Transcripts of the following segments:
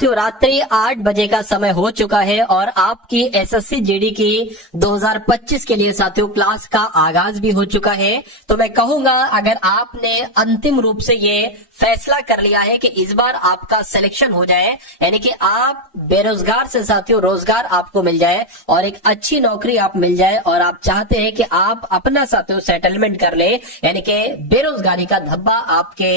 तो रात्रि 8 बजे का समय हो चुका है और आपकी एसएससी जीडी की 2025 के लिए साथियों क्लास का आगाज भी हो चुका है। तो मैं कहूंगा अगर आपने अंतिम रूप से ये फैसला कर लिया है कि इस बार आपका सिलेक्शन हो जाए, यानी कि आप बेरोजगार से साथियों रोजगार आपको मिल जाए और एक अच्छी नौकरी आप मिल जाए और आप चाहते हैं कि आप अपना साथियों सेटलमेंट कर ले, यानी कि बेरोजगारी का धब्बा आपके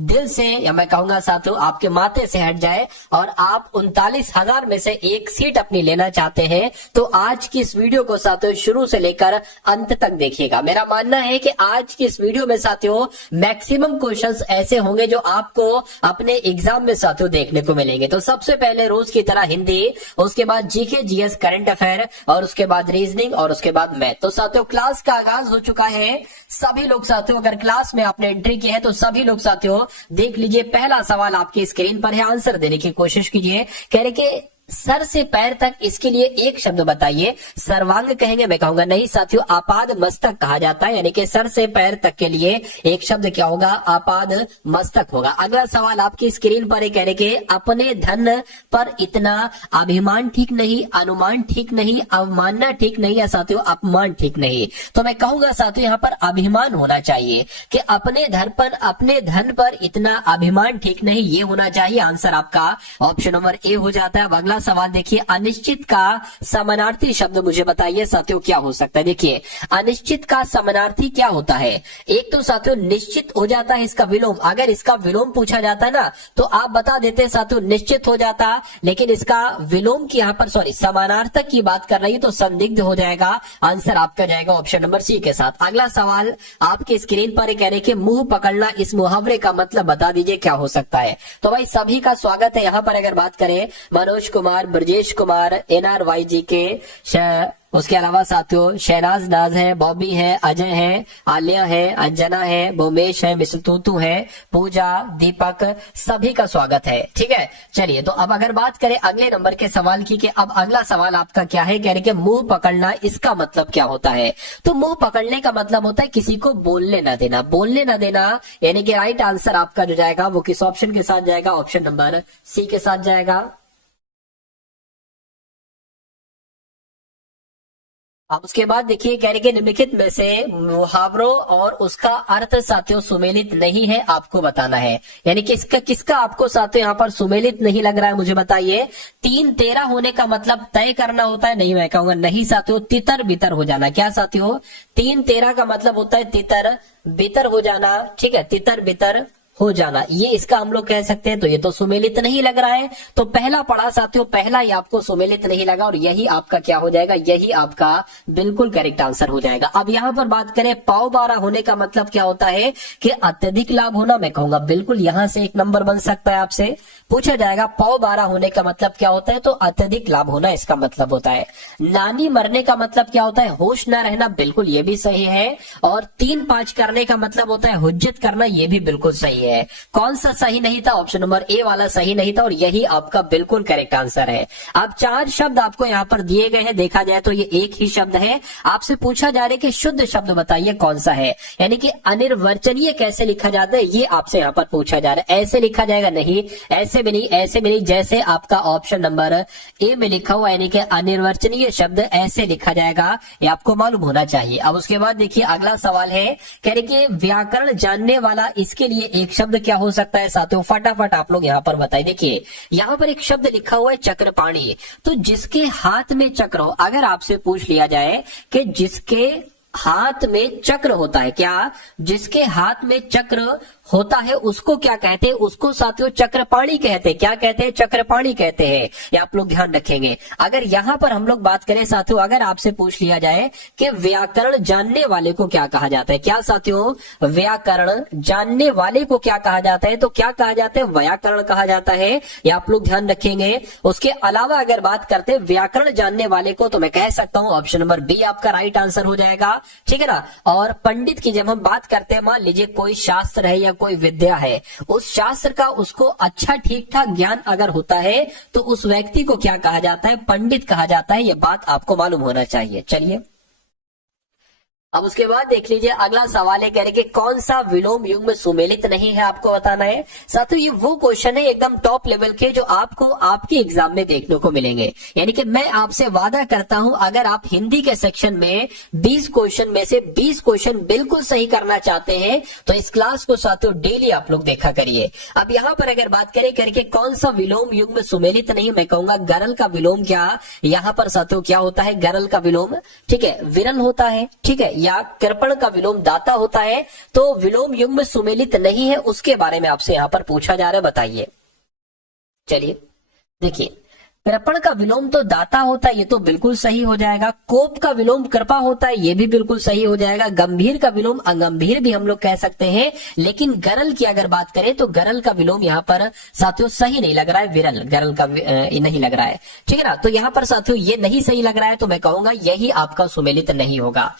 दिल से या मैं कहूंगा साथियों आपके माथे से हट जाए और आप 39,000 में से एक सीट अपनी लेना चाहते हैं, तो आज की इस वीडियो को साथियों शुरू से लेकर अंत तक देखिएगा। मेरा मानना है कि आज की इस वीडियो में साथियों मैक्सिमम क्वेश्चंस ऐसे होंगे जो आपको अपने एग्जाम में साथियों देखने को मिलेंगे। तो सबसे पहले रोज की तरह हिंदी, उसके बाद जीके जीएस करंट अफेयर और उसके बाद रीजनिंग और उसके बाद मैथ। तो साथियों क्लास का आगाज हो चुका है। सभी लोग साथियों अगर क्लास में आपने एंट्री की है तो सभी लोग साथियों देख लीजिए, पहला सवाल आपकी स्क्रीन पर है, आंसर देने की कोशिश कीजिए। कह रहे कि सर से पैर तक इसके लिए एक शब्द बताइए। सर्वांग कहेंगे, मैं कहूंगा नहीं साथियों आपाद मस्तक कहा जाता है, यानी कि सर से पैर तक के लिए एक शब्द क्या होगा, आपाद मस्तक होगा। अगला सवाल आपकी स्क्रीन पर है, कह रहे कि अपने धन पर इतना अभिमान ठीक नहीं, अनुमान ठीक नहीं, अवमानना ठीक नहीं या साथियों अपमान ठीक नहीं। तो मैं कहूंगा साथियों यहाँ पर अभिमान होना चाहिए कि अपने धन पर इतना अभिमान ठीक नहीं, ये होना चाहिए। आंसर आपका ऑप्शन नंबर ए हो जाता है। अगला सवाल देखिए, अनिश्चित का समानार्थी शब्द मुझे बताइए साथियों क्या हो सकता है। देखिए अनिश्चित का समानार्थी क्या होता है। एक तो साथियों निश्चित हो जाता है इसका विलोम, अगर इसका विलोम पूछा जाता ना तो आप बता देते साथियों निश्चित हो जाता, लेकिन इसका विलोम की यहाँ पर समानार्थक की बात कर रही है तो संदिग्ध हो जाएगा। आंसर आपका जाएगा ऑप्शन नंबर सी के साथ। अगला सवाल आपकी स्क्रीन पर कह रहे कि मुंह पकड़ना, इस मुहावरे का मतलब बता दीजिए क्या हो सकता है। तो भाई सभी का स्वागत है। यहाँ पर अगर बात करें मनोज कुमार, ब्रजेश कुमार, NRY जी के, उसके अलावा साथियों शहनाज नाज है, बॉबी है, अजय है, आलिया है, अंजना है, भूमेश है, मिस्टर तूतू है, पूजा, दीपक, सभी का स्वागत है। ठीक है, चलिए तो अब अगर बात करें अगले नंबर के सवाल की कि अब अगला सवाल आपका क्या है। कह रहे कि मुंह पकड़ना, इसका मतलब क्या होता है। तो मुंह पकड़ने का मतलब होता है किसी को बोलने ना देना, बोलने ना देना, यानी कि राइट आंसर आपका जो जाएगा वो किस ऑप्शन के साथ जाएगा, ऑप्शन नंबर सी के साथ जाएगा। अब उसके बाद देखिए कह रहे कि निम्नलिखित में से मुहावरों और उसका अर्थ साथियों सुमेलित नहीं है, आपको बताना है। यानी कि किसका आपको साथियों यहाँ पर सुमेलित नहीं लग रहा है, मुझे बताइए। 3-13 होने का मतलब तय करना होता है, नहीं मैं कहूंगा नहीं साथियों, तितर बितर हो जाना। क्या साथियों, 3-13 का मतलब होता है तितर बितर हो जाना। ठीक है, तितर बितर हो जाना, ये इसका हम लोग कह सकते हैं। तो ये तो सुमेलित नहीं लग रहा है, तो पहला पढ़ा साथियों, पहला ही आपको सुमेलित नहीं लगा और यही आपका क्या हो जाएगा, यही आपका बिल्कुल करेक्ट आंसर हो जाएगा। अब यहाँ पर बात करें पाव बारह होने का मतलब क्या होता है कि अत्यधिक लाभ होना, मैं कहूंगा बिल्कुल यहां से एक नंबर बन सकता है। आपसे पूछा जाएगा पाव बारह होने का मतलब क्या होता है, तो अत्यधिक लाभ होना इसका मतलब होता है। नानी मरने का मतलब क्या होता है, होश न रहना, बिल्कुल ये भी सही है। और 3-5 करने का मतलब होता है हुज्जत करना, ये भी बिल्कुल सही है। कौन सा सही नहीं था, ऑप्शन नंबर ए वाला सही नहीं था और यही आपका बिल्कुल करेक्ट आंसर है। अब 4 शब्द आपको यहाँ पर दिए गए हैं, देखा जाए तो ये एक ही शब्द है। आपसे पूछा जा रहा है कि शुद्ध शब्द बताइए कौन सा है, यानी कि अनिर्वचनीय कैसे लिखा जाता है, ये आपसे यहाँ पर पूछा जा रहा है। ऐसे लिखा जाएगा, नहीं ऐसे भी नहीं, ऐसे भी नहीं, जैसे आपका ऑप्शन नंबर ए में लिखा हुआ, यानी कि अनिर्वचनीय शब्द ऐसे लिखा जाएगा, ये आपको मालूम होना चाहिए। अब उसके बाद देखिए अगला सवाल है, कह रहे कि व्याकरण जानने वाला, इसके लिए एक शब्द क्या हो सकता है साथियों, फटाफट आप लोग यहाँ पर बताइए। देखिए यहाँ पर एक शब्द लिखा हुआ है चक्रपाणी, तो जिसके हाथ में चक्र हो, अगर आपसे पूछ लिया जाए कि जिसके हाथ में चक्र होता है, क्या जिसके हाथ में चक्र होता है उसको क्या कहते हैं, उसको साथियों चक्रपाणी कहते हैं। क्या कहते हैं, चक्रपाणी कहते हैं, ये आप लोग ध्यान रखेंगे। अगर यहाँ पर हम लोग बात करें साथियों, अगर आपसे पूछ लिया जाए कि व्याकरण जानने वाले को क्या कहा जाता है, क्या साथियों व्याकरण जानने वाले को क्या कहा जाता है, तो क्या कहा जाता है, व्याकरण कहा जाता है, ये आप लोग ध्यान रखेंगे। उसके अलावा अगर बात करते हैं व्याकरण जानने वाले को, तो मैं कह सकता हूं ऑप्शन नंबर बी आपका राइट आंसर हो जाएगा। ठीक है ना। और पंडित की जब हम बात करते हैं, मान लीजिए कोई शास्त्र है या कोई विद्या है, उस शास्त्र का उसको अच्छा ठीक ठाक ज्ञान अगर होता है तो उस व्यक्ति को क्या कहा जाता है, पंडित कहा जाता है। यह बात आपको मालूम होना चाहिए। चलिए अब उसके बाद देख लीजिए अगला सवाल है, कह रहे कि कौन सा विलोम युग्म सुमेलित नहीं है, आपको बताना है। साथियों ये वो क्वेश्चन है एकदम टॉप लेवल के जो आपको आपके एग्जाम में देखने को मिलेंगे। यानी कि मैं आपसे वादा करता हूं अगर आप हिंदी के सेक्शन में 20 क्वेश्चन में से 20 क्वेश्चन बिल्कुल सही करना चाहते हैं तो इस क्लास को साथियों डेली आप लोग देखा करिए। अब यहां पर अगर बात करें करके कौन सा विलोम युग्म सुमेलित नहीं, मैं कहूंगा गरल का विलोम क्या यहां पर साथियों क्या होता है, गरल का विलोम ठीक है विरल होता है, ठीक है, या कृपण का विलोम दाता होता है। तो विलोम युग्म सुमेलित नहीं है उसके बारे में आपसे यहां पर पूछा जा रहा है, बताइए। चलिए देखिए, कृपण का विलोम तो दाता होता है, ये तो बिल्कुल सही हो जाएगा। कोप का विलोम कृपा होता है, ये भी बिल्कुल सही हो जाएगा। गंभीर का विलोम अगंभीर भी हम लोग कह सकते हैं। लेकिन गरल की अगर बात करें तो गरल का विलोम यहाँ पर साथियों सही नहीं लग रहा है, विरल गरल का नहीं लग रहा है, ठीक है ना। तो यहाँ पर साथियों ये नहीं सही लग रहा है, तो मैं कहूंगा यही आपका सुमेलित नहीं होगा।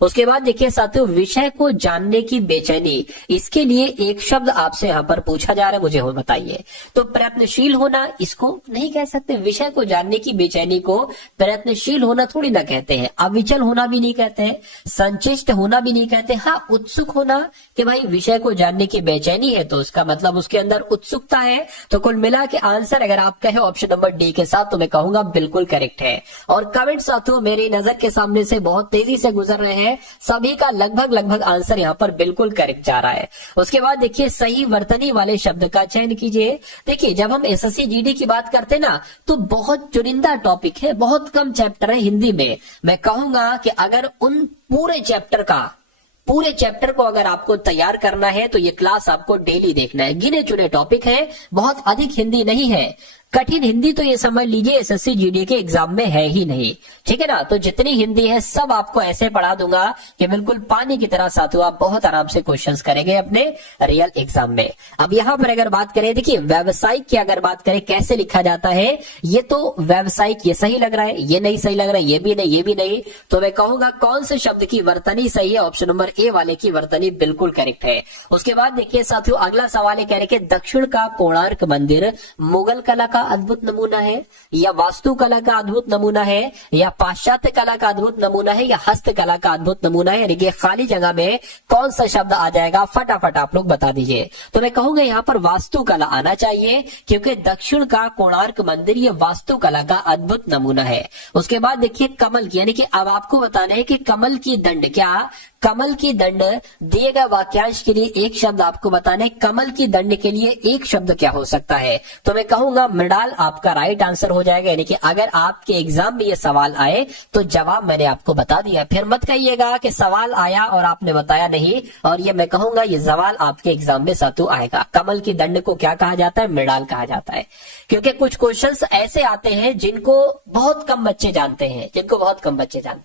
उसके बाद देखिए साथियों, विषय को जानने की बेचैनी, इसके लिए एक शब्द आपसे यहाँ पर पूछा जा रहा है, मुझे बताइए। तो प्रयत्नशील होना इसको नहीं कह सकते, विषय को जानने की बेचैनी को प्रयत्नशील होना थोड़ी ना कहते हैं, अविचल होना भी नहीं कहते हैं, संचिष्ट होना भी नहीं कहते। हाँ उत्सुक होना, कि भाई विषय को जानने की बेचैनी है तो उसका मतलब उसके अंदर उत्सुकता है। तो कुल मिला के आंसर अगर आप कहे ऑप्शन नंबर डी के साथ तो मैं कहूंगा बिल्कुल करेक्ट है। और कमेंट साथियों मेरी नजर के सामने से बहुत तेजी से गुजर रहे हैं, सभी का लगभग आंसर यहाँ पर बिल्कुल करेक्ट जा रहा है। उसके बाद देखिए सही वर्तनी वाले शब्द का चयन कीजिए। देखिए जब हम एसएससी जीडी की बात करते हैं ना तो बहुत चुनिंदा टॉपिक है, बहुत कम चैप्टर है हिंदी में। मैं कहूंगा कि अगर उन पूरे चैप्टर को अगर आपको तैयार करना है तो ये क्लास आपको डेली देखना है। गिने चुने टॉपिक है, बहुत अधिक हिंदी नहीं है। कठिन हिंदी तो ये समझ लीजिए एसएससी जीडी के एग्जाम में है ही नहीं, ठीक है ना। तो जितनी हिंदी है सब आपको ऐसे पढ़ा दूंगा कि बिल्कुल पानी की तरह साथियों आप बहुत आराम से क्वेश्चंस करेंगे अपने रियल एग्जाम में। अब यहाँ पर अगर बात करें, देखिए व्यावसायिक की अगर बात करें कैसे लिखा जाता है, ये तो व्यावसायिक ये सही लग रहा है, ये नहीं सही लग रहा है, ये भी नहीं, ये भी नहीं। तो मैं कहूंगा कौन से शब्द की वर्तनी सही है, ऑप्शन नंबर ए वाले की वर्तनी बिल्कुल करेक्ट है। उसके बाद देखिए साथियों अगला सवाल है, कह रहे कि दक्षिण का कोणार्क मंदिर मुगल कला का अद्भुत नमूना है, या वास्तुकला का अद्भुत नमूना है, या पाश्चात्य कला का अद्भुत नमूना है, या हस्तकला का अद्भुत नमूना है। यानी कि खाली जगह में कौन सा शब्द आ जाएगा फटाफट आप लोग बता दीजिए। तो मैं कहूंगा यहाँ पर वास्तुकला आना चाहिए, क्योंकि दक्षिण का कोणार्क मंदिर ये वास्तुकला का अद्भुत नमूना है। उसके बाद देखिए कमल की, यानी कि अब आपको बताना है कि कमल की दंड, क्या कमल की दंड दिए गए वाक्यांश के लिए एक शब्द आपको बताना है, कमल की दंड के लिए एक शब्द क्या हो सकता है। तो मैं कहूंगा मृणाल आपका राइट आंसर हो जाएगा। यानी कि अगर आपके एग्जाम में ये सवाल आए तो जवाब मैंने आपको बता दिया, फिर मत कहिएगा कि सवाल आया और आपने बताया नहीं। और ये मैं कहूंगा ये सवाल आपके एग्जाम में सातु आएगा। कमल की दंड को क्या कहा जाता है, मृणाल कहा जाता है। क्योंकि कुछ क्वेश्चंस ऐसे आते हैं जिनको बहुत कम बच्चे जानते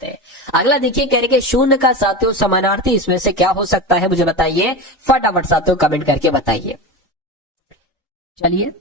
हैं, अगला देखिए कह रहे कि शून्य का साथियों समानार्थी इसमें से क्या हो सकता है, मुझे बताइए फटाफट साथियों कमेंट करके बताइए। चलिए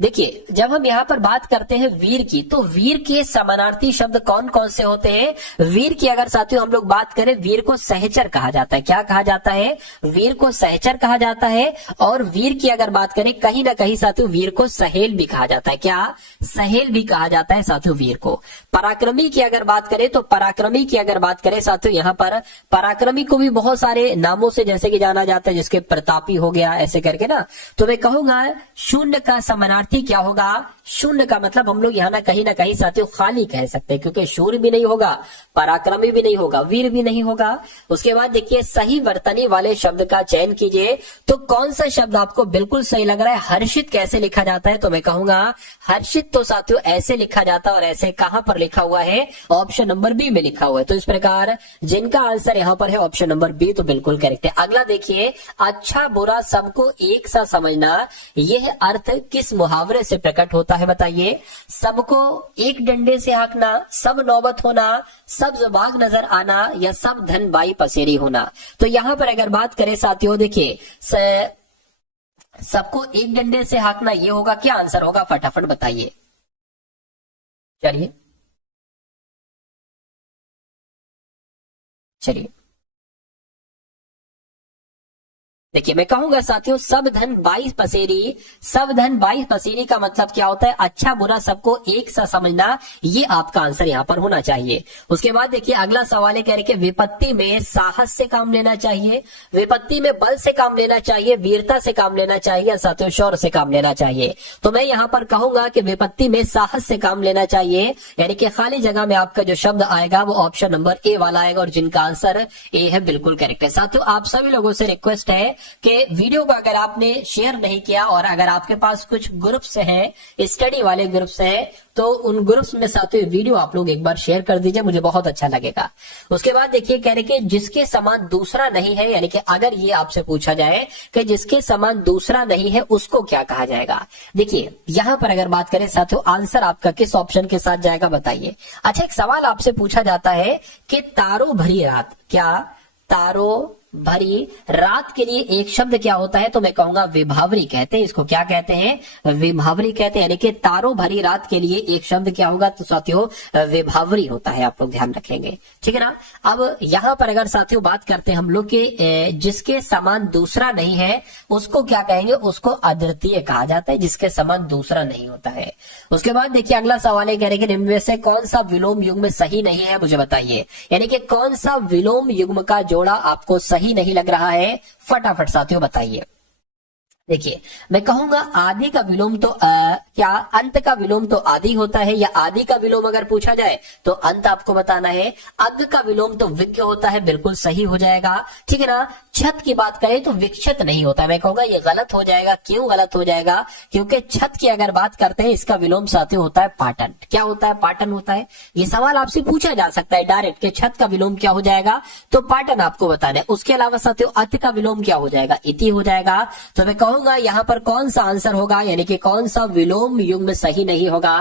देखिए जब हम यहाँ पर बात करते हैं वीर की, तो वीर के समानार्थी शब्द कौन कौन से होते हैं। वीर की अगर साथियों हम लोग बात करें, वीर को सहचर कहा जाता है। क्या कहा जाता है, वीर को सहचर कहा जाता है। और वीर की अगर बात करें कहीं ना कहीं साथियों वीर को सहेल भी कहा जाता है। क्या, सहेल भी कहा जाता है साथियों वीर को। पराक्रमी की अगर बात करें तो पराक्रमी की अगर बात करें साथियों यहाँ पर पराक्रमी को भी बहुत सारे नामों से जैसे कि जाना जाता है, जिसके प्रतापी हो गया ऐसे करके ना। तो मैं कहूंगा शून्य का समानार्थी क्या होगा, शून्य का मतलब हम लोग यहाँ ना कहीं साथियों खाली कह सकते हैं, क्योंकि शूर भी नहीं होगा, पराक्रमी भी नहीं होगा, वीर भी नहीं होगा। उसके बाद देखिए सही वर्तनी वाले शब्द का चयन कीजिए। तो कौन सा शब्द आपको बिल्कुल सही लग रहा है। हर्षित कैसे लिखा जाता है, तो मैं कहूंगा हर्षित तो साथियों ऐसे लिखा जाता है, और ऐसे कहां पर लिखा हुआ है, ऑप्शन नंबर बी में लिखा हुआ है। तो इस प्रकार जिनका आंसर यहाँ पर है ऑप्शन नंबर बी तो बिल्कुल करेक्ट है। अगला देखिए अच्छा बुरा सबको एक सा समझना, यह अर्थ किस मुहावरे से प्रकट होता है, बताइए। सबको एक डंडे से हाँकना, सब नौबत होना, सब बाग नजर आना, या सब धन बाई पसेरी होना। तो यहां पर अगर बात करें साथियों देखिए सबको एक डंडे से हाँकना ये होगा, क्या आंसर होगा फटाफट बताइए। चलिए देखिए मैं कहूंगा साथियों, सब धन 22 पसेरी, सब धन 22 पसेरी का मतलब क्या होता है, अच्छा बुरा सबको एक सा समझना, ये आपका आंसर यहाँ पर होना चाहिए। उसके बाद देखिए अगला सवाल है, कह रहे कि विपत्ति में साहस से काम लेना चाहिए, विपत्ति में बल से काम लेना चाहिए, वीरता से काम लेना चाहिए, साथियों शौर्य से काम लेना चाहिए। तो मैं यहाँ पर कहूंगा कि विपत्ति में साहस से काम लेना चाहिए, यानी कि खाली जगह में आपका जो शब्द आएगा वो ऑप्शन नंबर ए वाला आएगा, और जिनका आंसर ए है बिल्कुल करेक्ट है। साथियों आप सभी लोगों से रिक्वेस्ट है कि वीडियो को अगर आपने शेयर नहीं किया, और अगर आपके पास कुछ ग्रुप्स हैं, स्टडी वाले ग्रुप्स हैं, तो उन ग्रुप्स में साथियों वीडियो आप लोग एक बार शेयर कर दीजिए, मुझे बहुत अच्छा लगेगा। उसके बाद देखिए कह रहे कि जिसके समान दूसरा नहीं है, यानी कि अगर ये आपसे पूछा जाए कि जिसके समान दूसरा नहीं है उसको क्या कहा जाएगा। देखिए यहां पर अगर बात करें साथियों, आंसर आपका किस ऑप्शन के साथ जाएगा बताइए। अच्छा एक सवाल आपसे पूछा जाता है कि तारों भरी रात, क्या तारों भरी रात के लिए एक शब्द क्या होता है, तो मैं कहूंगा विभावरी कहते हैं इसको। क्या कहते हैं, विभावरी कहते हैं, यानी कि तारों भरी रात के लिए एक शब्द क्या होगा, तो साथियों विभावरी होता है, आप लोग ध्यान रखेंगे, ठीक है ना। अब यहां पर अगर साथियों बात करते हैं हम लोग के जिसके समान दूसरा नहीं है उसको क्या कहेंगे, उसको अद्वितीय कहा जाता है, जिसके समान दूसरा नहीं होता है। उसके बाद देखिए अगला सवाल है, कह रहे कि निम्न में से कौन सा विलोम युग्म सही नहीं है, मुझे बताइए, यानी कि कौन सा विलोम युग्म का जोड़ा आपको सही नहीं लग रहा है, फटाफट साथियों बताइए। देखिए मैं कहूंगा आदि का विलोम तो क्या अंत का विलोम तो आदि होता है, या आदि का विलोम अगर पूछा जाए तो अंत आपको बताना है। अग्ग का विलोम तो विज्ञ होता है, बिल्कुल सही हो जाएगा, ठीक है ना। छत की बात करें तो विक्षत नहीं होता, मैं कहूंगा ये गलत हो जाएगा। क्यों गलत हो जाएगा, क्योंकि छत की अगर बात करते हैं इसका विलोम साथियों होता है पाटन। क्या होता है, पाटन होता है। ये सवाल आपसे पूछा जा सकता है डायरेक्ट कि छत का विलोम क्या हो जाएगा, तो पाटन आपको बताना है। उसके अलावा साथियों अति का विलोम क्या हो जाएगा, इति हो जाएगा। तो मैं कहूंगा यहाँ पर कौन सा आंसर होगा, यानी कि कौन सा विलोम युग्म सही नहीं होगा,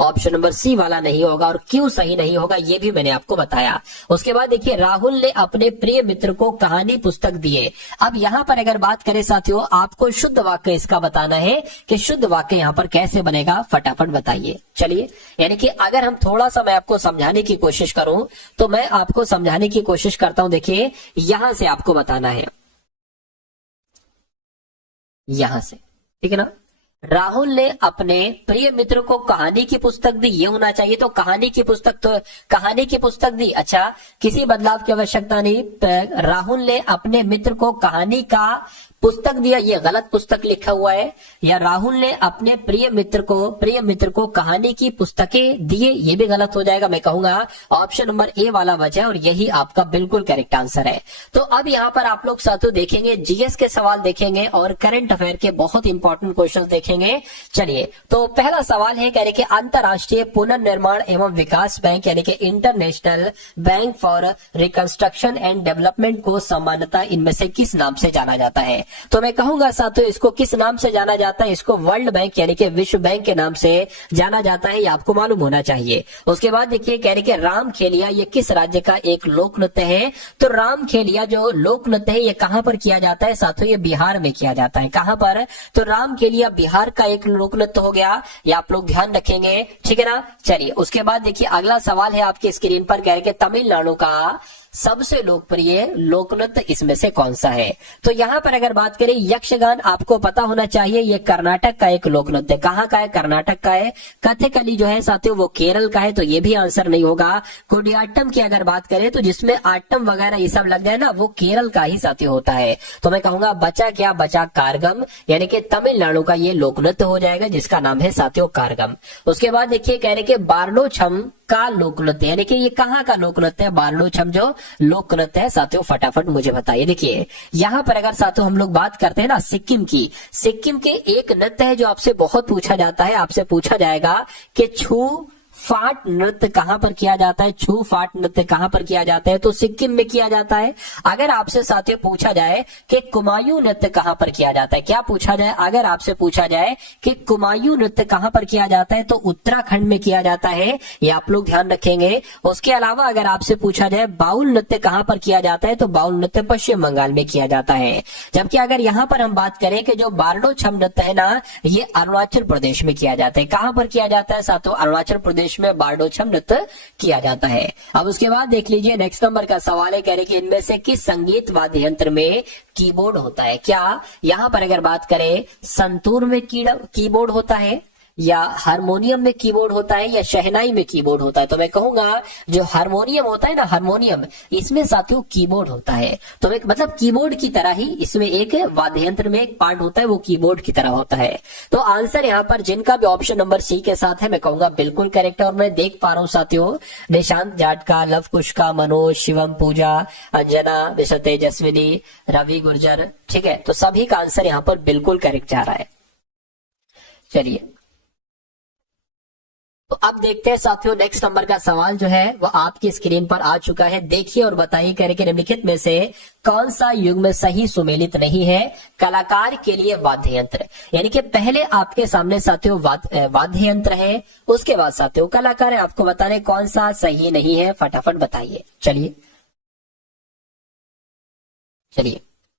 ऑप्शन नंबर सी वाला नहीं होगा। और क्यों सही नहीं होगा ये भी मैंने आपको बताया। उसके बाद देखिए राहुल ने अपने प्रिय मित्र को कहानी पुस्तक दिए। अब यहाँ पर अगर बात करें साथियों, आपको शुद्ध वाक्य इसका बताना है कि शुद्ध वाक्य यहाँ पर कैसे बनेगा, फटाफट बताइए। चलिए यानी कि अगर हम थोड़ा सा मैं आपको समझाने की कोशिश करूं, तो मैं आपको समझाने की कोशिश करता हूं। देखिए यहां से आपको बताना है, यहां से, ठीक है ना। राहुल ने अपने प्रिय मित्र को कहानी की पुस्तक दी, ये होना चाहिए। तो कहानी की पुस्तक, तो कहानी की पुस्तक दी, अच्छा किसी बदलाव की आवश्यकता नहीं। राहुल ने अपने मित्र को कहानी का पुस्तक दिया, ये गलत पुस्तक लिखा हुआ है। या राहुल ने अपने प्रिय मित्र को कहानी की पुस्तकें दिए, ये भी गलत हो जाएगा। मैं कहूंगा ऑप्शन नंबर ए वाला वजह, और यही आपका बिल्कुल करेक्ट आंसर है। तो अब यहाँ पर आप लोग साथियों देखेंगे जीएस के सवाल देखेंगे और करंट अफेयर के बहुत इंपॉर्टेंट क्वेश्चन देखेंगे। चलिए तो पहला सवाल है, कह रहे कि अंतरराष्ट्रीय पुनर्निर्माण एवं विकास बैंक यानी कि international bank for reconstruction and development को सामान्यतः इनमें से किस नाम से जाना जाता है। तो मैं कहूंगा साथियों इसको किस नाम से जाना जाता है, इसको वर्ल्ड बैंक यानी कि विश्व बैंक के नाम से जाना जाता है, ये आपको मालूम होना चाहिए। उसके बाद देखिए कह रहे कि राम खेलिया ये किस राज्य का एक लोक नृत्य है। तो राम खेलिया जो लोक नृत्य है ये कहां पर किया जाता है साथियों, ये बिहार में किया जाता है। कहां पर, तो राम खेलिया बिहार का एक लोक नृत्य हो गया, ये आप लोग ध्यान रखेंगे, ठीक है ना। चलिए उसके बाद देखिए अगला सवाल है आपके स्क्रीन पर, कह रहे कि तमिलनाडु का सबसे लोकप्रिय लोकनृत्य इसमें से कौन सा है। तो यहाँ पर अगर बात करें यक्षगान, आपको पता होना चाहिए ये कर्नाटक का एक लोकनृत्य। कहाँ का है, कर्नाटक का है। कथकली जो है साथियों वो केरल का है, तो ये भी आंसर नहीं होगा। कुडियाट्टम की अगर बात करें तो जिसमें आट्टम वगैरह ये सब लग जाए ना, वो केरल का ही साथियों होता है। तो मैं कहूंगा बचा क्या, बचा कारगम, यानी कि तमिलनाडु का ये लोकनृत्य हो जाएगा जिसका नाम है साथियों कारगम। उसके बाद देखिए कह रहे कि बारडो छम का लोकनृत्य, यानी कि ये कहाँ का लोकनृत्य है, बारडो छम जो लोकनृत्य है साथियों, फटाफट मुझे बताइए। देखिए यहाँ पर अगर साथियों हम लोग बात करते हैं ना सिक्किम की, सिक्किम के एक नृत्य है जो आपसे बहुत पूछा जाता है, आपसे पूछा जाएगा कि छू फाट नृत्य कहां पर किया जाता है, छू फाट नृत्य कहां पर किया जाता है, तो सिक्किम में किया जाता है। अगर आपसे साथियों पूछा जाए कि कुमायूं नृत्य कहां पर किया जाता है, क्या पूछा जाए, अगर आपसे पूछा जाए कि कुमायूं नृत्य कहां पर किया जाता है, तो उत्तराखंड में किया जाता है, ये आप लोग ध्यान रखेंगे। उसके अलावा अगर आपसे पूछा जाए बाउल नृत्य कहां पर किया जाता है, तो बाउल नृत्य पश्चिम बंगाल में किया जाता है। जबकि अगर यहाँ पर हम बात करें कि जो बारडो छम नृत्य है ना, ये अरुणाचल प्रदेश में किया जाता है। कहां पर किया जाता है साथियों, अरुणाचल प्रदेश प्रदेश में बारडोछम नृत्य किया जाता है। अब उसके बाद देख लीजिए नेक्स्ट नंबर का सवाल है, कह रहे कि इनमें से किस संगीत वाद्य यंत्र में कीबोर्ड होता है। क्या यहाँ पर अगर बात करें संतूर में कीबोर्ड होता है, या हारमोनियम में कीबोर्ड होता है, या शहनाई में कीबोर्ड होता है। तो मैं कहूंगा जो हारमोनियम होता है ना, हारमोनियम, इसमें साथियों कीबोर्ड होता है। तो एक मतलब कीबोर्ड की तरह ही इसमें एक वाद्य यंत्र में एक पार्ट होता है, वो कीबोर्ड की तरह होता है। तो आंसर यहाँ पर जिनका भी ऑप्शन नंबर सी के साथ है, मैं कहूंगा बिल्कुल करेक्ट है। और मैं देख पा रहा हूँ साथियों निशांत जाट का, लव कुश का, मनोज, शिवम, पूजा, अंजना, विशा तेजस्विनी, रवि गुर्जर, ठीक है। तो सभी का आंसर यहाँ पर बिल्कुल करेक्ट जा रहा है। चलिए तो अब देखते हैं साथियों नेक्स्ट नंबर का सवाल जो है वो आपकी स्क्रीन पर आ चुका है। देखिए और बताइए, कह रहे कि निम्नलिखित में से कौन सा युग्म सही सुमेलित नहीं है कलाकार के लिए वाद्य यंत्र। यानी कि पहले आपके सामने साथियों वाद्य यंत्र है, उसके बाद साथियों कलाकार है। आपको बताने कौन सा सही नहीं है, फटाफट बताइए। चलिए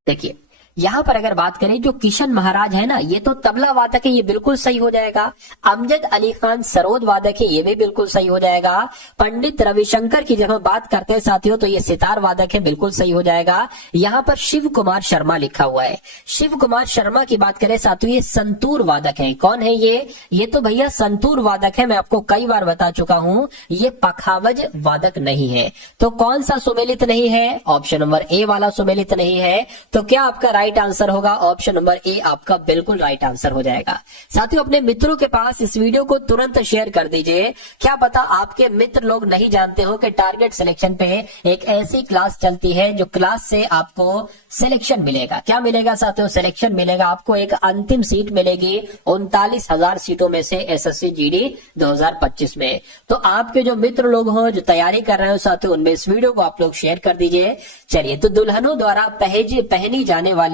देखिए यहाँ पर अगर बात करें जो किशन महाराज है ना, ये तो तबला वादक है, ये बिल्कुल सही हो जाएगा। अमजद अली खान सरोद वादक है, ये भी बिल्कुल सही हो जाएगा। पंडित रविशंकर की जब हम बात करते हैं साथियों तो ये सितार वादक है, बिल्कुल सही हो जाएगा। यहाँ पर शिव कुमार शर्मा लिखा हुआ है। शिव कुमार शर्मा की बात करें साथियों, ये संतूर वादक है। कौन है ये तो भैया संतूर वादक है। मैं आपको कई बार बता चुका हूं, ये पखावज वादक नहीं है। तो कौन सा सुमेलित नहीं है? ऑप्शन नंबर ए वाला सुमेलित नहीं है। तो क्या आपका राइट आंसर होगा? ऑप्शन नंबर ए आपका बिल्कुल राइट आंसर हो जाएगा। साथियों अपने मित्रों के पास इस वीडियो को तुरंत शेयर कर दीजिए। क्या पता आपके मित्र लोग नहीं जानते हो कि टारगेट सिलेक्शन पे एक ऐसी क्लास चलती है जो क्लास से आपको सिलेक्शन मिलेगा। क्या मिलेगा साथियों? सिलेक्शन मिलेगा। आपको एक अंतिम सीट मिलेगी 39,000 सीटों में से एसएससी जीडी 2025 में। तो आपके जो मित्र लोग हो जो तैयारी कर रहे हो साथियों, उनमें इस वीडियो को आप लोग शेयर कर दीजिए। चलिए तो दुल्हनों द्वारा पहनी जाने वाली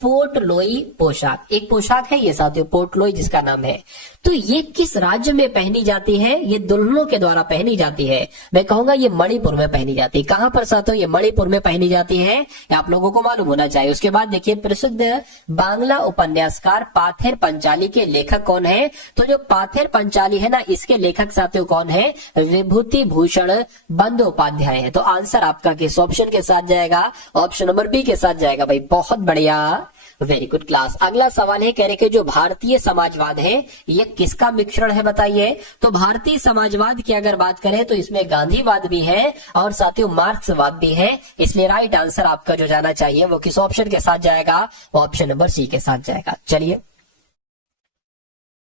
पोर्टलोई पोशाक, एक पोशाक है ये साथियों, पोर्टलोई जिसका नाम है। तो ये किस राज्य में पहनी जाती है? ये दुल्हनों के द्वारा पहनी जाती है। मैं कहूंगा ये मणिपुर में पहनी जाती है। कहां पर साथियों? ये मणिपुर में पहनी जाती है, ये आप लोगों को मालूम होना चाहिए। उसके बाद देखिए प्रसिद्ध बांग्ला उपन्यासकार पाथेर पंचाली के लेखक कौन है? तो जो पाथेर पंचाली है ना, इसके लेखक साथियों कौन है? विभूति भूषण बंदोपाध्याय है। तो आंसर आपका किस ऑप्शन के साथ जाएगा? ऑप्शन नंबर बी के साथ जाएगा भाई। बहुत बढ़िया, वेरी गुड क्लास। अगला सवाल है, कह रहे कि जो भारतीय समाजवाद है ये किसका मिश्रण है बताइए। तो भारतीय समाजवाद की अगर बात करें तो इसमें गांधीवाद भी है और साथियों मार्क्सवाद भी है। इसलिए राइट आंसर आपका जो जाना चाहिए वो किस ऑप्शन के साथ जाएगा? ऑप्शन नंबर सी के साथ जाएगा। चलिए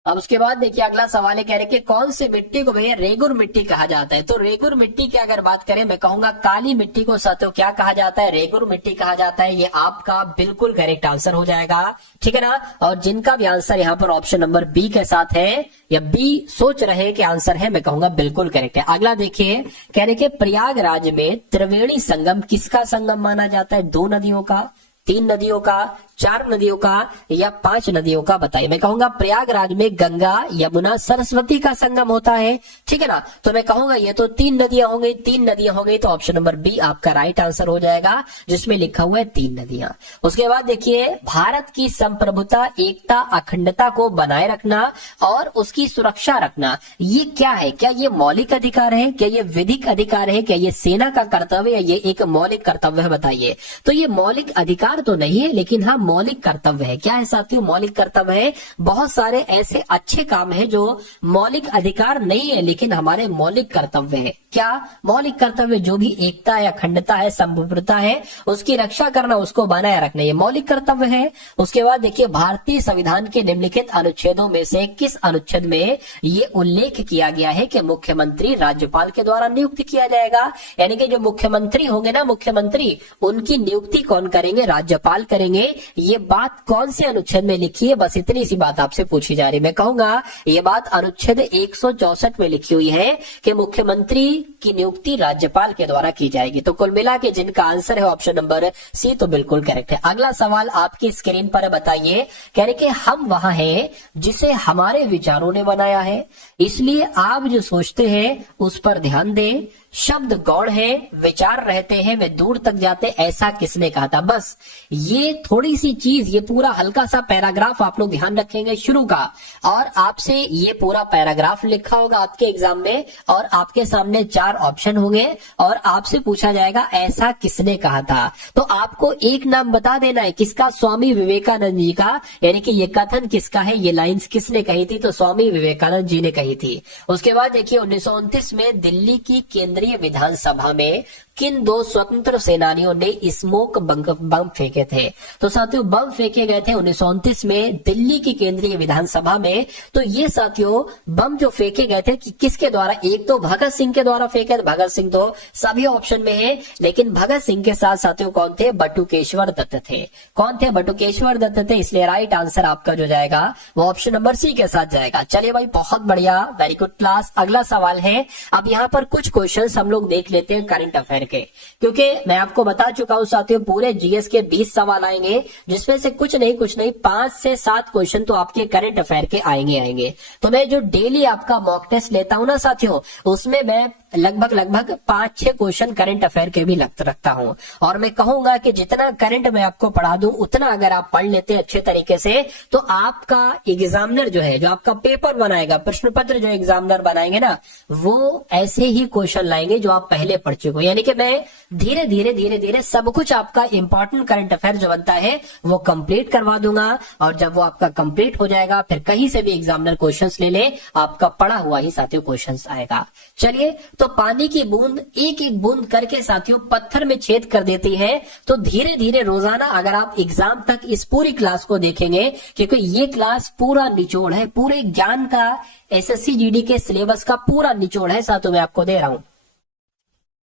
अब उसके बाद देखिए अगला सवाल है, कह रहे कि कौन सी मिट्टी को भैया रेगुर मिट्टी कहा जाता है। तो रेगुर मिट्टी की अगर बात करें, मैं कहूंगा काली मिट्टी को साथियों क्या कहा जाता है? रेगुर मिट्टी कहा जाता है। ये आपका बिल्कुल करेक्ट आंसर हो जाएगा, ठीक है ना। और जिनका भी आंसर यहाँ पर ऑप्शन नंबर बी के साथ है या बी सोच रहे कि आंसर है, मैं कहूंगा बिल्कुल करेक्ट है। अगला देखिए, कह रहे कि प्रयागराज में त्रिवेणी संगम किसका संगम माना जाता है? 2 नदियों का, 3 नदियों का, 4 नदियों का या 5 नदियों का बताइए। मैं कहूंगा प्रयागराज में गंगा, यमुना, सरस्वती का संगम होता है, ठीक है ना। तो मैं कहूंगा ये तो 3 नदियां हो गई, 3 नदियां हो गई। तो ऑप्शन नंबर बी आपका राइट आंसर हो जाएगा, जिसमें लिखा हुआ है 3 नदियां। उसके बाद देखिए भारत की संप्रभुता, एकता, अखंडता को बनाए रखना और उसकी सुरक्षा रखना, ये क्या है? क्या ये मौलिक अधिकार है? क्या ये विधिक अधिकार है? क्या ये सेना का कर्तव्य है? ये एक मौलिक कर्तव्य है बताइए। तो ये मौलिक अधिकार तो नहीं है, लेकिन हाँ मौलिक कर्तव्य है। क्या है साथियों? मौलिक कर्तव्य है। बहुत सारे ऐसे अच्छे काम है जो मौलिक अधिकार नहीं है लेकिन हमारे मौलिक कर्तव्य है। क्या मौलिक कर्तव्य? जो भी एकता है, अखंडता है, संप्रभुता है, उसकी रक्षा करना, उसको बनाए रखना, ये मौलिक कर्तव्य है। उसके बाद देखिए भारतीय संविधान के निम्नलिखित अनुच्छेदों में से किस अनुच्छेद में ये उल्लेख किया गया है कि मुख्यमंत्री राज्यपाल के द्वारा नियुक्त किया जाएगा? यानी कि जो मुख्यमंत्री होंगे ना, मुख्यमंत्री, उनकी नियुक्ति कौन करेंगे? राज्यपाल करेंगे। ये बात कौन से अनुच्छेद में लिखी है? बस इतनी सी बात आपसे पूछी जा रही है। मैं कहूंगा ये बात अनुच्छेद 164 में लिखी हुई है कि मुख्यमंत्री की नियुक्ति राज्यपाल के द्वारा की जाएगी। तो कुल मिला के जिनका आंसर है ऑप्शन नंबर सी, तो बिल्कुल करेक्ट है। अगला सवाल आपकी स्क्रीन पर बताइए, कह रहे कि हम वहां हैं जिसे हमारे विचारों ने बनाया है, इसलिए आप जो सोचते हैं उस पर ध्यान दें, शब्द गौण है, विचार रहते हैं वे दूर तक जाते, ऐसा किसने कहा था। बस ये थोड़ी सी चीज, ये पूरा हल्का सा पैराग्राफ आप लोग ध्यान रखेंगे शुरू का, और आपसे ये पूरा पैराग्राफ लिखा होगा आपके एग्जाम में, और आपके सामने 4 ऑप्शन होंगे और आपसे पूछा जाएगा ऐसा किसने कहा था। तो आपको एक नाम बता देना है किसका, स्वामी विवेकानंद जी का, यानी कि ये कथन किसका है, ये लाइंस किसने कही थी, तो स्वामी विवेकानंद जी ने कही थी। उसके बाद देखिए 1929 में दिल्ली की केंद्रीय विधानसभा में किन 2 स्वतंत्र सेनानियों ने स्मोक बम फेंके थे। तो साथियों बम फेंके गए थे 1929 में दिल्ली की केंद्रीय विधानसभा में। तो ये साथियों बम जो फेंके गए थे कि किसके द्वारा, एक तो भगत सिंह के द्वारा फेंके थे, भगत सिंह तो सभी ऑप्शन में है, लेकिन भगत सिंह के साथ साथियों कौन थे, बटुकेश्वर दत्त थे। कौन थे, बटुकेश्वर दत्त थे, इसलिए राइट आंसर आपका जो जाएगा वो ऑप्शन नंबर सी के साथ जाएगा। चलिए भाई बहुत बढ़िया, वेरी गुड क्लास। अगला सवाल है, अब यहाँ पर कुछ क्वेश्चंस हम लोग देख लेते हैं करंट अफेयर के, क्योंकि मैं आपको बता चुका हूं साथियों पूरे जीएस के 20 सवाल आएंगे, जिसमें से कुछ नहीं 5 से 7 क्वेश्चन तो आपके करंट अफेयर के आएंगे। तो मैं जो डेली आपका मॉक टेस्ट लेता हूं ना साथियों, उसमें मैं लगभग 5-6 क्वेश्चन करंट अफेयर के भी रखता हूं, और मैं कहूंगा कि जितना करंट मैं आपको पढ़ा दूं उतना अगर आप पढ़ लेते हैं अच्छे तरीके से, तो आपका एग्जामिनर जो है, जो आपका पेपर बनाएगा, प्रश्न पत्र जो एग्जामिनर बनाएंगे ना, वो ऐसे ही क्वेश्चन लाएंगे जो आप पहले पढ़ चुके हो। यानी कि मैं धीरे धीरे सब कुछ आपका इंपॉर्टेंट करंट अफेयर जो बनता है वो कंप्लीट करवा दूंगा, और जब वो आपका कंप्लीट हो जाएगा फिर कहीं से भी एग्जामिनर क्वेश्चंस ले ले, आपका पढ़ा हुआ ही साथियों क्वेश्चंस आएगा। चलिए, तो पानी की बूंद एक एक बूंद करके साथियों पत्थर में छेद कर देती है। तो धीरे धीरे रोजाना अगर आप एग्जाम तक इस पूरी क्लास को देखेंगे, क्योंकि ये क्लास पूरा निचोड़ है, पूरे ज्ञान का, एसएससी जीडी के सिलेबस का पूरा निचोड़ है साथियों, मैं आपको दे रहा हूं।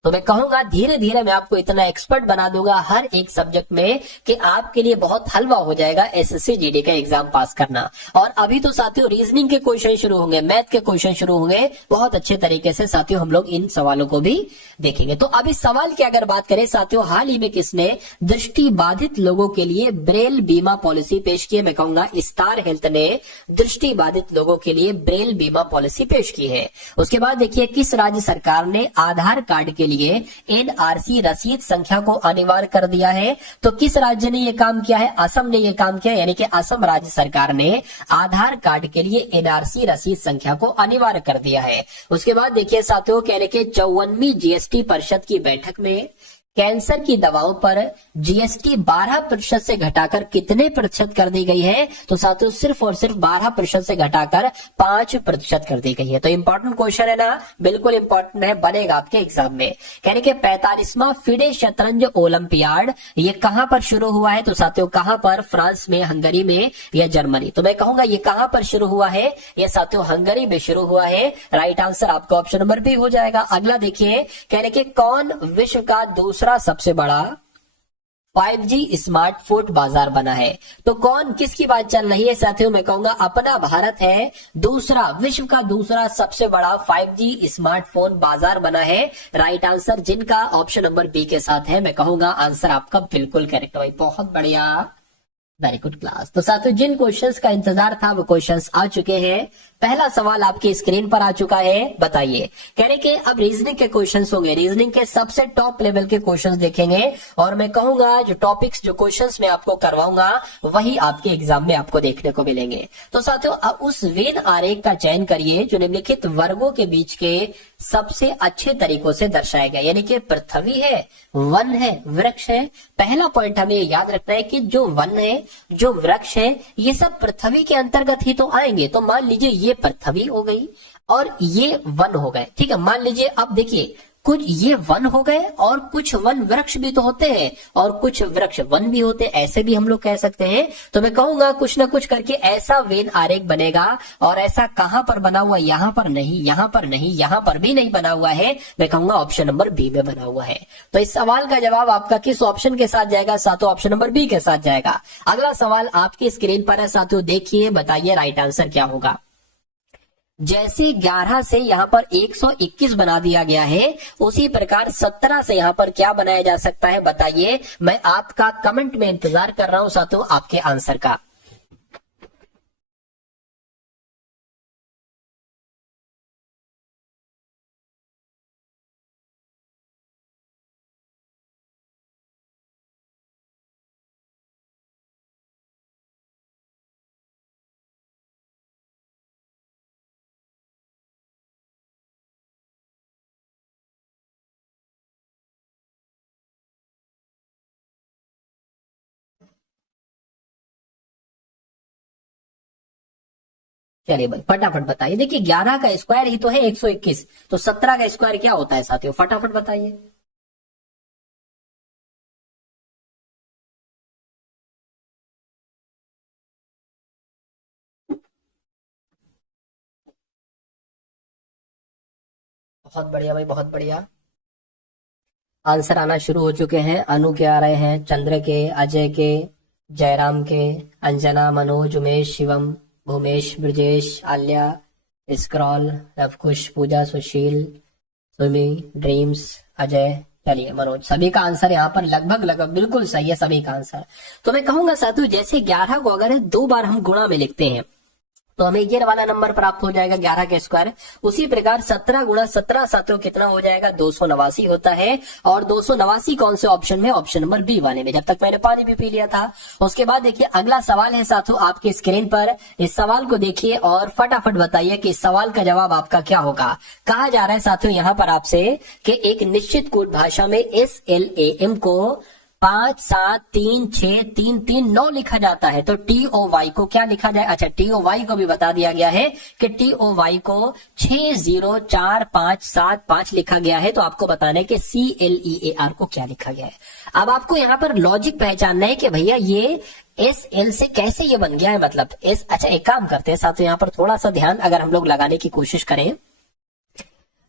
तो मैं कहूंगा धीरे धीरे मैं आपको इतना एक्सपर्ट बना दूंगा हर एक सब्जेक्ट में कि आपके लिए बहुत हलवा हो जाएगा एसएससी जीडी का एग्जाम पास करना। और अभी तो साथियों रीजनिंग के क्वेश्चन शुरू होंगे, मैथ के क्वेश्चन शुरू होंगे, बहुत अच्छे तरीके से साथियों हम लोग इन सवालों को भी देखेंगे। तो अभी सवाल की अगर बात करें साथियों, हाल ही में किसने दृष्टि बाधित लोगों के लिए ब्रेल बीमा पॉलिसी पेश की है, मैं कहूंगा स्टार हेल्थ ने दृष्टि बाधित लोगों के लिए ब्रेल बीमा पॉलिसी पेश की है। उसके बाद देखिए किस राज्य सरकार ने आधार कार्ड के लिए एनआरसी रसीद संख्या को अनिवार्य कर दिया है। तो किस राज्य ने यह काम किया है, असम ने यह काम किया, यानी कि असम राज्य सरकार ने आधार कार्ड के लिए एनआरसी रसीद संख्या को अनिवार्य कर दिया है। उसके बाद देखिए साथियों, कहने के 54वीं जीएसटी परिषद की बैठक में कैंसर की दवाओं पर जीएसटी 12% से घटाकर कितने प्रतिशत कर दी गई है, तो साथियों सिर्फ और सिर्फ 12% से घटाकर 5% कर दी गई है। तो इंपॉर्टेंट क्वेश्चन है ना, बिल्कुल इंपॉर्टेंट है, बनेगा आपके एग्जाम में। कहने के 45वां फिडे शतरंज ओलंपियाड ये कहां पर शुरू हुआ है, तो साथियों कहां पर, फ्रांस में, हंगरी में या जर्मनी। तो मैं कहूंगा ये कहां पर शुरू हुआ है, ये साथियों हंगरी में शुरू हुआ है। राइट आंसर आपका ऑप्शन नंबर बी हो जाएगा। अगला देखिए, कहने के कौन विश्व का दूसरा सबसे बड़ा 5G स्मार्टफोन बाजार बना है। तो कौन, किसकी बात चल रही है साथियों, मैं कहूंगा अपना भारत है दूसरा, विश्व का दूसरा सबसे बड़ा 5G स्मार्टफोन बाजार बना है। राइट आंसर जिनका ऑप्शन नंबर बी के साथ है, मैं कहूंगा आंसर आपका बिल्कुल करेक्ट भाई, बहुत बढ़िया, वेरी गुड क्लास। तो साथियों जिन क्वेश्चंस का इंतजार था वो क्वेश्चंस आ चुके हैं। पहला सवाल आपकी स्क्रीन पर आ चुका है, बताइए। कह रहे कि अब रीजनिंग के क्वेश्चंस होंगे, रीजनिंग के सबसे टॉप लेवल के क्वेश्चंस देखेंगे, और मैं कहूंगा जो टॉपिक्स, जो क्वेश्चंस मैं आपको करवाऊंगा वही आपके एग्जाम में आपको देखने को मिलेंगे। तो साथियों अब उस वेन आरेख का चयन करिए जो निम्नलिखित वर्गों के बीच के सबसे अच्छे तरीकों से दर्शाया गया, यानी कि पृथ्वी है, वन है, वृक्ष है। पहला पॉइंट हमें याद रखना है कि जो वन है, जो वृक्ष है, ये सब पृथ्वी के अंतर्गत ही तो आएंगे। तो मान लीजिए ये पृथ्वी हो गई और ये वन हो गए, ठीक है। मान लीजिए अब देखिए कुछ ये वन हो गए और कुछ वन वृक्ष भी तो होते हैं और कुछ वृक्ष वन भी होते हैं, ऐसे भी हम लोग कह सकते हैं। तो मैं कहूंगा कुछ ना कुछ करके ऐसा वेन आरेख बनेगा, और ऐसा कहां पर बना हुआ, यहां पर नहीं, यहां पर नहीं, यहां पर भी नहीं बना हुआ है, मैं कहूंगा ऑप्शन नंबर बी में बना हुआ है। तो इस सवाल का जवाब आपका किस ऑप्शन के साथ जाएगा साथियों, ऑप्शन नंबर बी के साथ जाएगा। अगला सवाल आपकी स्क्रीन पर है साथियों, देखिए बताइए राइट आंसर क्या होगा। जैसे 11 से यहाँ पर 121 बना दिया गया है, उसी प्रकार 17 से यहाँ पर क्या बनाया जा सकता है, बताइए। मैं आपका कमेंट में इंतजार कर रहा हूं साथियों आपके आंसर का। चलिए भाई फटाफट बताइए। देखिए 11 का स्क्वायर ही तो है 121, तो 17 का स्क्वायर क्या होता है साथियों, फटाफट बताइए। बहुत बढ़िया भाई, बहुत बढ़िया। आंसर आना शुरू हो चुके हैं। अनु के आ रहे हैं, चंद्र के, अजय के, जयराम के, अंजना, मनोज, उमेश, शिवम, भूमेश, ब्रजेश, आल्या, स्क्रॉल, लवकुश, पूजा, सुशील, सुमी, ड्रीम्स, अजय। चलिए मनोज, सभी का आंसर यहाँ पर लगभग लगभग बिल्कुल सही है सभी का आंसर। तो मैं कहूंगा साथियों, जैसे 11 को अगर 2 बार हम गुणा में लिखते हैं तो हमें ये वाला नंबर प्राप्त हो जाएगा 11 का स्क्वायर। उसी प्रकार 17 गुणा 17 साथियों कितना हो जाएगा, 289 होता है। और 289 कौन से ऑप्शन में, ऑप्शन नंबर बी वाले में। जब तक मैंने पानी भी पी लिया था। उसके बाद देखिए अगला सवाल है साथियों आपके स्क्रीन पर। इस सवाल को देखिए और फटाफट बताइए कि इस सवाल का जवाब आपका क्या होगा। कहा जा रहा है साथियों यहाँ पर आपसे कि एक निश्चित कोड भाषा में SLAM को 5 7 3 6 3 3 9 लिखा जाता है, तो TOY को क्या लिखा जाए। अच्छा, TOY को भी बता दिया गया है कि TOY को 6 0 4 5 7 5 लिखा गया है। तो आपको बताना है कि CLEAR को क्या लिखा गया है। अब आपको यहाँ पर लॉजिक पहचानना है कि भैया ये SL से कैसे ये बन गया है, मतलब S। अच्छा एक काम करते हैं साथियों, यहाँ पर थोड़ा सा ध्यान अगर हम लोग लगाने की कोशिश करें।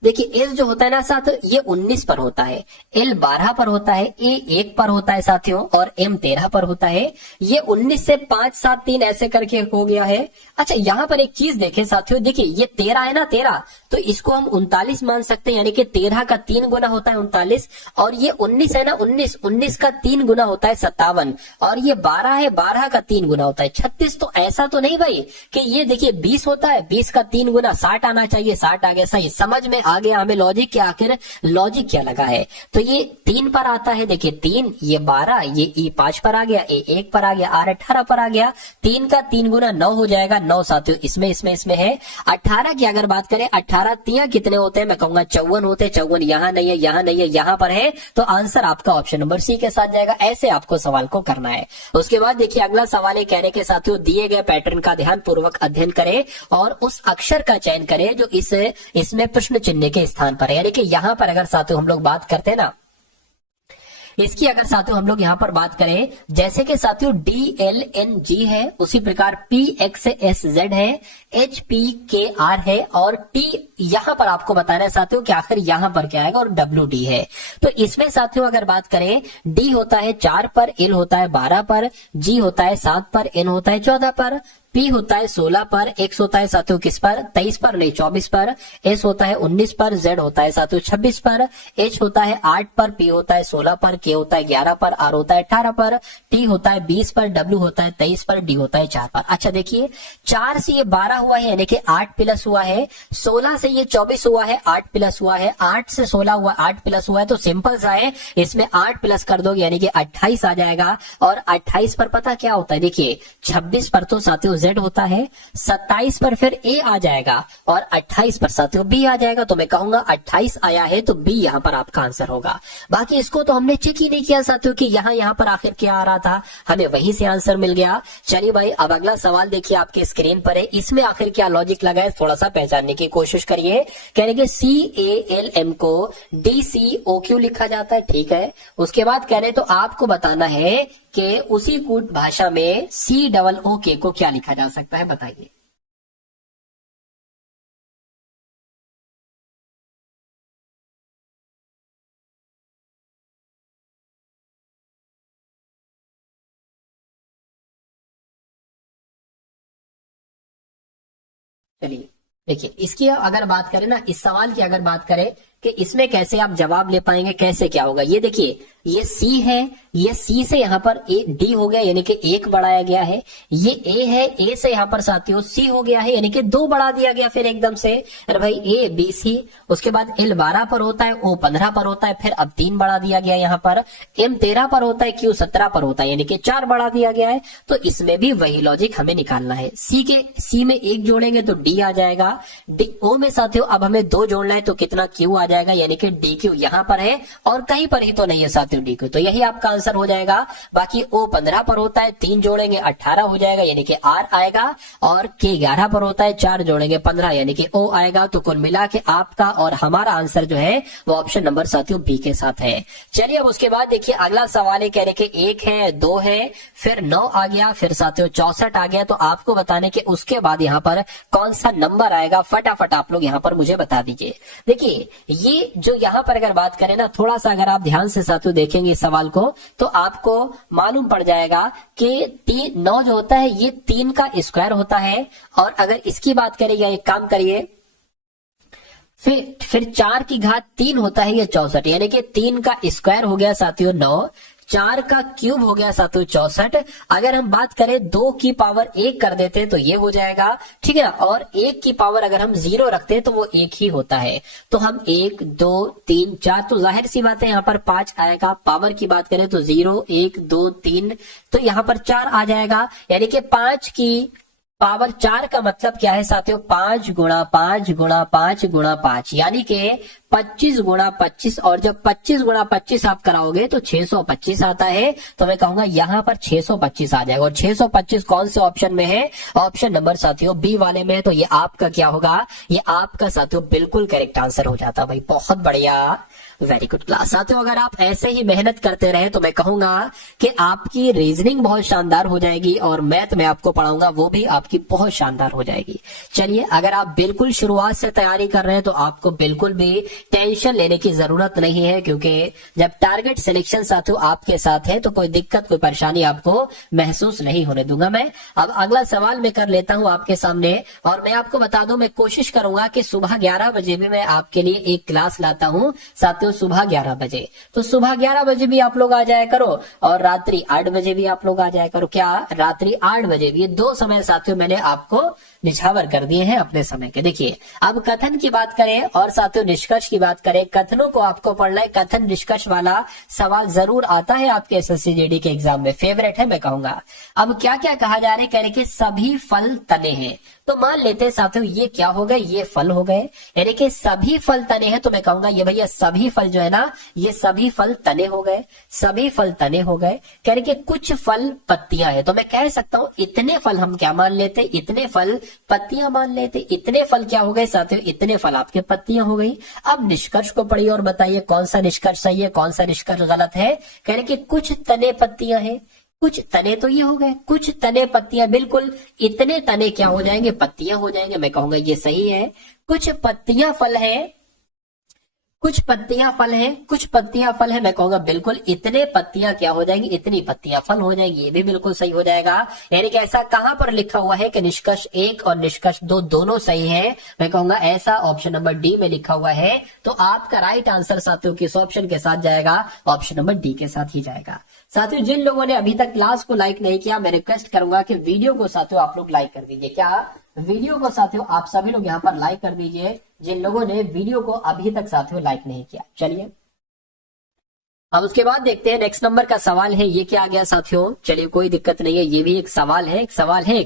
देखिए एल जो होता है ना साथ, ये 19 पर होता है, एल 12 पर होता है, ए 1 पर होता है साथियों, और एम 13 पर होता है। ये 19 से 5 7 3 ऐसे करके हो गया है। अच्छा यहाँ पर एक चीज देखें साथियों, देखिए ये 13 है ना, 13 तो इसको हम 39 मान सकते हैं, यानी कि 13 का 3 गुना होता है 39। और ये 19 है ना, 19 का 3 गुना होता है 57। और ये 12 है, 12 का 3 गुना होता है 36। तो ऐसा तो नहीं भाई कि ये देखिए 20 होता है, 20 का 3 गुना 60 आना चाहिए, 60 आ गया। सही समझ में आ गया हमें लॉजिक, क्या आखिर लॉजिक क्या लगा है। तो ये 3 पर आता है, देखिए 3, ये 12, ये ई 5 पर आ गया, ए 1 पर आ गया, आर 18 पर आ गया। 3 का 3 गुना 9 हो जाएगा, 9 साथियों इसमें है। 18 की अगर बात करें, 18 तिया कितने होते हैं, मैं कहूंगा 54 होते हैं। 54 यहाँ नहीं है, यहाँ नहीं है, यहाँ पर है। तो आंसर आपका ऑप्शन नंबर सी के साथ जाएगा। ऐसे आपको सवाल को करना है। उसके बाद देखिए अगला सवाल है, कहने के साथियों दिए गए पैटर्न का ध्यान पूर्वक अध्ययन करें और उस अक्षर का चयन करें जो इसमें प्रश्न चिन्ह के स्थान पर है। यानी कि यहां पर अगर साथियों हम लोग बात करते हैं ना, इसकी अगर साथियों हम लोग यहां पर बात करें, जैसे कि साथियों DLNG है, उसी प्रकार PXSZ है, HPKR है, और T यहां पर आपको बताना है साथियों कि आखिर यहां पर क्या आएगा, और WD है। तो इसमें साथियों अगर बात करें, D होता है 4 पर, L होता है 12 पर, G होता है 7 पर, N होता है 14 पर, P होता है 16 पर, X होता है साथियों किस पर, 23 पर नहीं 24 पर, S होता है 19 पर, Z होता है साथियों 26 पर, H होता है 8 पर, P होता है 16 पर, K होता है 11 पर, R होता है 18 पर, T होता है 20 पर, W होता है 23 पर, D होता है 4 पर। अच्छा देखिए 4 से ये 12 हुआ है, यानी कि 8 प्लस हुआ है, 16 से ये 24 हुआ है, 8 प्लस हुआ है, 8 से 16 हुआ, 8 प्लस हुआ है। तो सिंपल सा है, इसमें 8 प्लस कर दोगे यानी कि 28 आ जाएगा। और 28 पर पता क्या होता है, देखिए 26 पर तो साथियों Z होता है, 27 पर फिर A आ जाएगा, और 28 पर साथियों B आ जाएगा। तो मैं कहूंगा 28 आया है तो B यहां पर आपका आंसर होगा। बाकी इसको तो हमने चेक ही नहीं किया साथियों कि यहां पर आखिर क्या आ रहा था, हमें वहीं से आंसर मिल गया। चलिए भाई अब अगला सवाल देखिए आपके स्क्रीन पर है, इसमें आखिर क्या लॉजिक लगा है थोड़ा सा पहचानने की कोशिश करिए। कहने के CALM को DCOQ लिखा जाता है, ठीक है। उसके बाद कह रहे तो आपको बताना है कि उसी कूट भाषा में COOK को क्या लिखा जा सकता है, बताइए। चलिए देखिए इसकी अगर बात करें ना, इस सवाल की अगर बात करें कि इसमें कैसे आप जवाब ले पाएंगे, कैसे क्या होगा। ये देखिए ये C है, ये C से यहाँ पर D हो गया यानी कि 1 बढ़ाया गया है। ये A है, A से यहाँ पर साथियों C हो गया है यानी कि 2 बढ़ा दिया गया फिर एकदम से। अरे भाई A B C, उसके बाद L 12 पर होता है, O 15 पर होता है, फिर अब 3 बढ़ा दिया गया यहाँ पर। M 13 पर होता है, Q 17 पर होता है यानी कि 4 बढ़ा दिया गया है। तो इसमें भी वही लॉजिक हमें निकालना है। C में 1 जोड़ेंगे तो D आ जाएगा, O में साथियों अब हमें 2 जोड़ना है तो कितना Q आ जाएगा, यानी कि DQ यहाँ पर है और कहीं पर ही तो नहीं है साथियों DQ, तो यही आपका आंसर हो जाएगा। बाकी O 15 पर होता है, 3 जोड़ेंगे 18 हो जाएगा, यानी कि R आएगा, और K 11 पर होता है, 4 जोड़ेंगे 15 यानी कि O आएगा। तो कुल मिला के आपका और हमारा आंसर जो है वो ऑप्शन नंबर साथियों B के साथ है। चलिए अब उसके बाद देखिए अगला सवाल है, कह रहे कि 1 है, 2 है, फिर 9 आ गया, फिर साथियों 64 आ गया। तो आपको बताने के उसके बाद यहाँ पर कौन सा नंबर आएगा, फटाफट आप लोग यहाँ पर मुझे बता दीजिए। देखिए ये जो यहाँ पर अगर बात करें ना, थोड़ा सा अगर आप ध्यान से साथियों देखेंगे इस सवाल को तो आपको मालूम पड़ जाएगा कि 9 जो होता है ये 3 का स्क्वायर होता है, और अगर इसकी बात करिए, एक काम करिए, फिर 4 की घात 3 होता है ये 64, यानी कि 3 का स्क्वायर हो गया साथियों 9, 4 का क्यूब हो गया साथियों 64। अगर हम बात करें 2 की पावर 1 कर देते तो ये हो जाएगा, ठीक है ना, और 1 की पावर अगर हम 0 रखते तो वो 1 ही होता है। तो हम 1 2 3 4, तो जाहिर सी बात है यहाँ पर 5 आएगा। पावर की बात करें तो 0 1 2 3, तो यहाँ पर 4 आ जाएगा, यानी कि 5 की पावर 4 का मतलब क्या है साथियों, 5 गुणा 5 गुणा 5 गुणा 5, यानी कि 25 गुणा 25, और जब 25 गुणा 25 आप कराओगे तो 625 आता है। तो मैं कहूंगा यहाँ पर 625 आ जाएगा, और 625 कौन से ऑप्शन में है, ऑप्शन नंबर साथियों बी वाले में है। तो ये आपका क्या होगा, ये आपका साथियों बिल्कुल करेक्ट आंसर हो जाता भाई, बहुत बढ़िया, वेरी गुड क्लास। साथियों अगर आप ऐसे ही मेहनत करते रहे तो मैं कहूंगा कि आपकी रीजनिंग बहुत शानदार हो जाएगी, और मैथ में आपको पढ़ाऊंगा वो भी आपकी बहुत शानदार हो जाएगी। चलिए अगर आप बिल्कुल शुरुआत से तैयारी कर रहे हैं तो आपको बिल्कुल भी टेंशन लेने की जरूरत नहीं है, क्योंकि जब टारगेट सिलेक्शन साथियों आपके साथ है तो कोई दिक्कत कोई परेशानी आपको महसूस नहीं होने दूंगा मैं। अब अगला सवाल मैं कर लेता हूं आपके सामने, और मैं आपको बता दूं मैं कोशिश करूंगा कि सुबह 11 बजे भी मैं आपके लिए एक क्लास लाता हूं साथियों, सुबह 11 बजे। तो सुबह 11 बजे भी आप लोग आ जाया करो, और रात्रि 8 बजे भी आप लोग आ जाया करो। क्या रात्रि 8 बजे भी, ये 2 समय साथियों मैंने आपको निछावर कर दिए हैं अपने समय के। देखिए अब कथन की बात करें और साथियों निष्कर्ष की बात करें, कथनों को आपको पढ़ना है, कथन निष्कर्ष वाला सवाल जरूर आता है आपके एसएससी जीडी के एग्जाम में, फेवरेट है मैं कहूंगा। अब क्या क्या कहा जा रहा है, कह रहे कि सभी फल तने हैं। तो मान लेते हैं साथियों ये क्या हो गए, ये फल हो गए, यानी कि सभी फल तने हैं। तो मैं कहूंगा ये भैया सभी फल जो है ना, ये सभी फल तने हो गए, सभी फल तने हो गए। कह रहे कि कुछ फल पत्तियां हैं, तो मैं कह सकता हूं इतने फल हम क्या मान लेते, इतने फल पत्तियां मान लेते। इतने फल क्या हो गए साथियों, इतने फल आपके पत्तियां हो गई। अब निष्कर्ष को पढ़िए और बताइए कौन सा निष्कर्ष सही है, कौन सा निष्कर्ष गलत है। कह रहे कि कुछ तने पत्तियां हैं, कुछ तने तो ये हो गए, कुछ तने पत्तियां, बिल्कुल इतने तने क्या हो जाएंगे, पत्तियां हो जाएंगे। मैं कहूंगा ये सही है। कुछ पत्तियां फल है, कुछ पत्तियां फल है, कुछ पत्तियां फल है, मैं कहूंगा बिल्कुल इतने पत्तियां क्या हो जाएंगी, इतनी पत्तियां फल हो जाएंगी, ये भी बिल्कुल सही हो जाएगा। यानी कि ऐसा कहां पर लिखा हुआ है कि निष्कर्ष 1 और निष्कर्ष 2 दोनों सही है, मैं कहूंगा ऐसा ऑप्शन नंबर डी में लिखा हुआ है। तो आपका राइट आंसर साथियों किस ऑप्शन के साथ जाएगा, ऑप्शन नंबर डी के साथ ही जाएगा। साथियों जिन लोगों ने अभी तक क्लास को लाइक नहीं किया, मैं रिक्वेस्ट करूंगा कि वीडियो को साथियों आप लोग लाइक कर दीजिए। क्या वीडियो को साथियों आप सभी लोग यहाँ पर लाइक कर दीजिए, जिन लोगों ने वीडियो को अभी तक साथियों लाइक नहीं किया। चलिए अब उसके बाद देखते हैं नेक्स्ट नंबर का सवाल है, ये क्या आ गया साथियों। चलिए कोई दिक्कत नहीं है, ये भी एक सवाल है,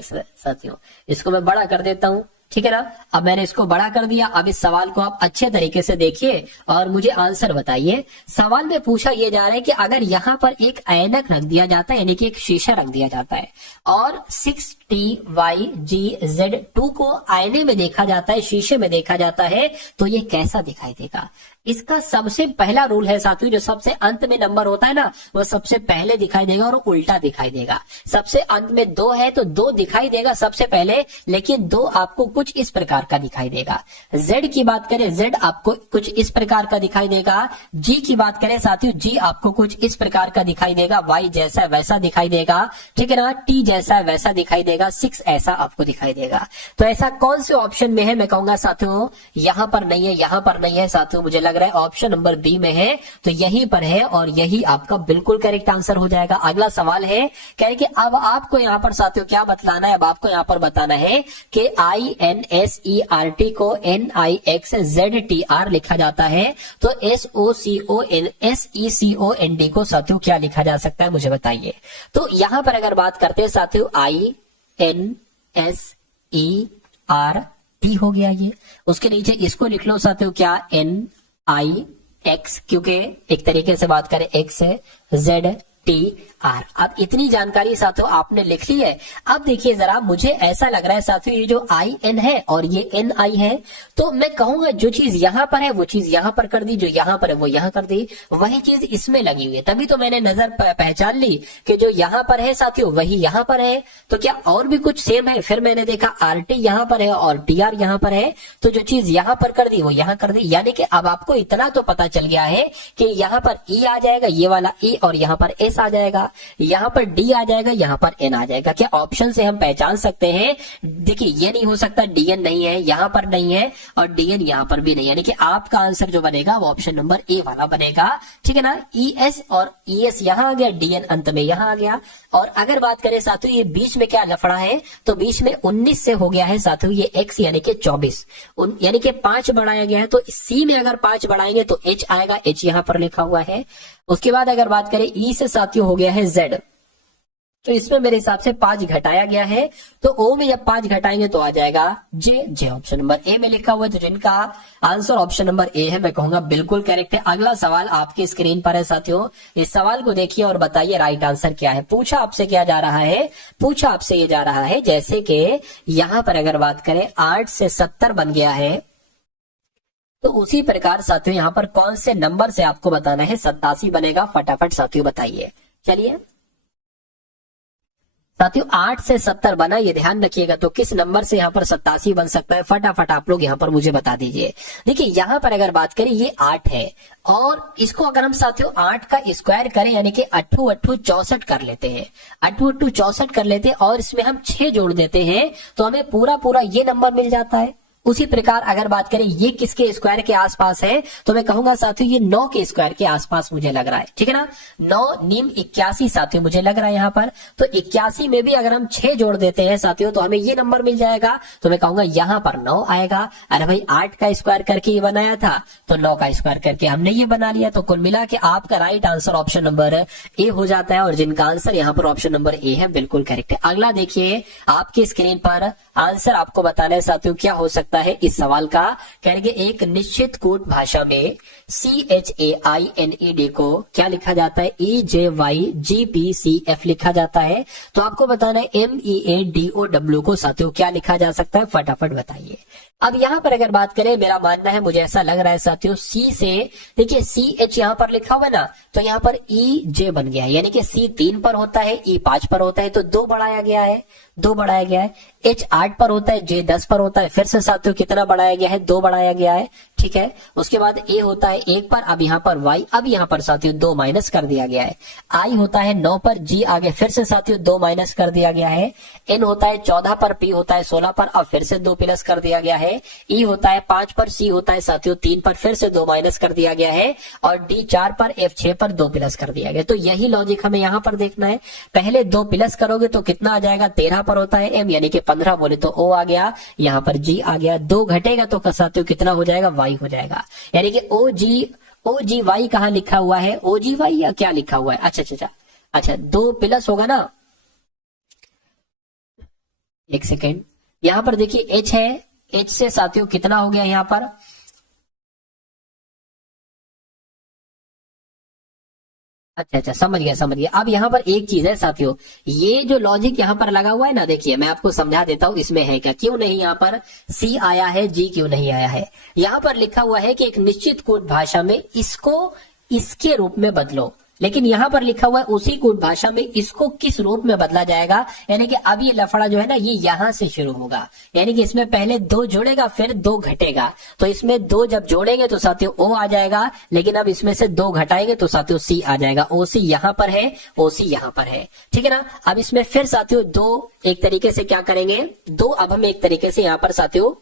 साथियों। इसको मैं बड़ा कर देता हूं, ठीक है ना। अब मैंने इसको बड़ा कर दिया। अब इस सवाल को आप अच्छे तरीके से देखिए और मुझे आंसर बताइए। सवाल में पूछा यह जा रहा है कि अगर यहाँ पर एक ऐनक रख दिया जाता है, यानी कि एक शीशा रख दिया जाता है, और 6TYGZ2 को आईने में देखा जाता है, शीशे में देखा जाता है, तो ये कैसा दिखाई देगा। इसका सबसे पहला रूल है साथियों, जो सबसे अंत में नंबर होता है ना, वो सबसे पहले दिखाई देगा और उल्टा दिखाई देगा। सबसे अंत में 2 है तो 2 दिखाई देगा सबसे पहले, लेकिन 2 आपको कुछ इस प्रकार का दिखाई देगा। Z की बात करें, Z आपको कुछ इस प्रकार का दिखाई देगा। G की बात करें साथियों, G आपको कुछ इस प्रकार का दिखाई देगा, Y जैसा वैसा दिखाई देगा, ठीक है ना। T जैसा वैसा दिखाई देगा, 6 ऐसा आपको दिखाई देगा। तो ऐसा कौन से ऑप्शन में है, मैं कहूंगा साथियों यहां पर नहीं है, यहां पर नहीं है साथियों, मुझे लग रहा है ऑप्शन नंबर बी में है, तो यहीं पर है और यही आपका बिल्कुल करेक्ट आंसर हो जाएगा। अगला सवाल है, कह रहे कि अब आपको यहां पर साथियों क्या बतलाना है, अब आपको यहां पर बताना है कि INSERT को NIXZTR लिखा जाता है, तो SOCONSECOND को साथियों क्या लिखा जा सकता है, मुझे बताइए। तो यहां पर अगर बात करते हैं साथियों, INSERT हो गया ये, उसके नीचे इसको लिख लो साथियों क्या, आई एक्स, क्योंकि एक तरीके से बात करें एक्स है, जेड टी आर। अब इतनी जानकारी साथियों आपने लिख ली है। अब देखिए जरा, मुझे ऐसा लग रहा है साथियों ये जो आई एन है और ये एन आई है, तो मैं कहूंगा जो चीज यहां पर है वो चीज यहां पर कर दी, जो यहां पर है वो यहां कर दी, वही चीज इसमें लगी हुई है। तभी तो मैंने नजर पहचान ली कि जो यहां पर है साथियों वही यहां पर है। तो क्या और भी कुछ सेम है? फिर मैंने देखा आर टी यहां पर है और टी आर यहां पर है, तो जो चीज यहां पर कर दी वो यहां कर दी। यानी कि अब आपको इतना तो पता चल गया है कि यहां पर ई आ जाएगा, ये वाला ई, और यहां पर एस आ जाएगा, यहां पर डी आ जाएगा, यहां पर एन आ जाएगा। क्या ऑप्शन से हम पहचान सकते हैं? देखिए ये नहीं हो सकता, डीएन नहीं है, यहां पर नहीं है, और डीएन यहां पर भी नहीं, यानी कि आपका आंसर जो बनेगा वो ऑप्शन नंबर ए वाला बनेगा। ठीक है ना, ई एस और ई एस यहां आ गया, डीएन अंत में यहां आ गया। और अगर बात करें साथियों ये बीच में क्या लफड़ा है, तो बीच में 19 से हो गया है साथियों ये एक्स यानी कि 24, यानी कि 5 बढ़ाया गया है। तो सी में अगर 5 बढ़ाएंगे तो एच आएगा, एच यहां पर लिखा हुआ है। उसके बाद अगर बात करें ई से साथियों हो गया है जेड, तो इसमें मेरे हिसाब से 5 घटाया गया है, तो ओ में जब 5 घटाएंगे तो आ जाएगा जे, जे ऑप्शन नंबर ए में लिखा हुआ है। तो जिनका आंसर ऑप्शन नंबर ए है मैं कहूंगा बिल्कुल करेक्ट है। अगला सवाल आपके स्क्रीन पर है साथियों, इस सवाल को देखिए और बताइए राइट आंसर क्या है। पूछा आपसे क्या जा रहा है, पूछा आपसे ये जा रहा है जैसे कि यहां पर अगर बात करें 8 से 70 बन गया है, तो उसी प्रकार साथियों यहां पर कौन से नंबर से आपको बताना है 87 बनेगा। फटाफट साथियों बताइए। चलिए साथियों 8 से 70 बना, ये ध्यान रखिएगा, तो किस नंबर से यहाँ पर 87 बन सकता है फटाफट आप लोग यहाँ पर मुझे बता दीजिए। देखिए यहाँ पर अगर बात करें ये 8 है, और इसको अगर हम साथियों 8 का स्क्वायर करें यानी कि 8 8 64 कर लेते हैं, 8 8 64 कर लेते हैं, और इसमें हम 6 जोड़ देते हैं तो हमें पूरा पूरा ये नंबर मिल जाता है। उसी प्रकार अगर बात करें ये किसके स्क्वायर के आसपास है, तो मैं कहूंगा साथियों ये 9 के स्क्वायर के आसपास मुझे लग रहा है। ठीक है ना, 9 नीम 81 साथियों मुझे लग रहा है यहाँ पर। तो 81 में भी अगर हम 6 जोड़ देते हैं साथियों तो हमें ये नंबर मिल जाएगा। तो मैं कहूंगा यहाँ पर 9 आएगा। अरे भाई 8 का स्क्वायर करके ये बनाया था, तो 9 का स्क्वायर करके हमने ये बना लिया। तो कुल मिला के आपका right answer option number A हो जाता है, और जिनका आंसर यहाँ पर ऑप्शन नंबर ए है बिल्कुल करेक्ट है। अगला देखिए आपकी स्क्रीन पर आंसर आपको बताना है साथियों क्या हो सकता है इस सवाल का। कहेंगे एक निश्चित कूट भाषा में CHAINED को क्या लिखा जाता है, EJYGPCF लिखा जाता है। तो आपको बताना है MEADOW को साथियों क्या लिखा जा सकता है, फटाफट बताइए। अब यहाँ पर अगर बात करें, मेरा मानना है, मुझे ऐसा लग रहा है साथियों सी से, देखिए CH यहाँ पर लिखा हुआ है ना, तो यहाँ पर EJ बन गया है, यानी कि C 3 पर होता है, E 5 पर होता है, तो 2 बढ़ाया गया है, 2 बढ़ाया गया है। H 8 पर होता है, J 10 पर होता है, फिर से साथियों कितना बढ़ाया गया है, 2 बढ़ाया गया है। ठीक है, उसके बाद A होता है 1 पर, अब यहाँ पर Y, अब यहाँ पर साथियों 2 माइनस कर दिया गया है। I होता है 9 पर, G आगे फिर से साथियों 2 माइनस कर दिया गया है। N होता है 14 पर, P होता है 16 पर, अब फिर से 2 प्लस कर दिया गया है। E होता है 5 पर, C होता है साथियों 3 पर, फिर से 2 माइनस कर दिया गया है, और D 4 पर, F 6 पर 2 प्लस कर दिया गया। तो यही लॉजिक हमें यहाँ पर देखना है। पहले 2 प्लस करोगे तो कितना आ जाएगा, 13 पर होता है M, यानी कि 15 बोले तो O आ गया, यहाँ पर G आ गया। 2 घटेगा तो साथियों कितना हो जाएगा, Y हो जाएगा, यानी कि OGY कहाँ लिखा हुआ है, OGY या क्या लिखा हुआ है, अच्छा 2 प्लस होगा ना, एक सेकेंड, यहां पर देखिए H है, H से साथियों कितना हो गया यहां पर, अच्छा समझ गया। अब यहाँ पर एक चीज है साथियों, ये जो लॉजिक यहाँ पर लगा हुआ है ना, देखिए मैं आपको समझा देता हूँ इसमें है क्या, क्यों नहीं यहाँ पर C आया है, G क्यों नहीं आया है। यहाँ पर लिखा हुआ है कि एक निश्चित कूट भाषा में इसको इसके रूप में बदलो, लेकिन यहाँ पर लिखा हुआ है उसी कूट भाषा में इसको किस रूप में बदला जाएगा, यानी कि अब ये लफड़ा जो है ना ये यहां से शुरू होगा, यानी कि इसमें पहले 2 जोड़ेगा फिर 2 घटेगा, तो इसमें 2 जब जोड़ेंगे तो साथियों O आ जाएगा, लेकिन अब इसमें से 2 घटाएंगे तो साथियों C आ जाएगा। OC यहाँ पर है, OC यहाँ पर है, ठीक है ना। अब इसमें फिर साथियों 2 एक तरीके से क्या करेंगे, 2 अब हम एक तरीके से यहाँ पर साथियों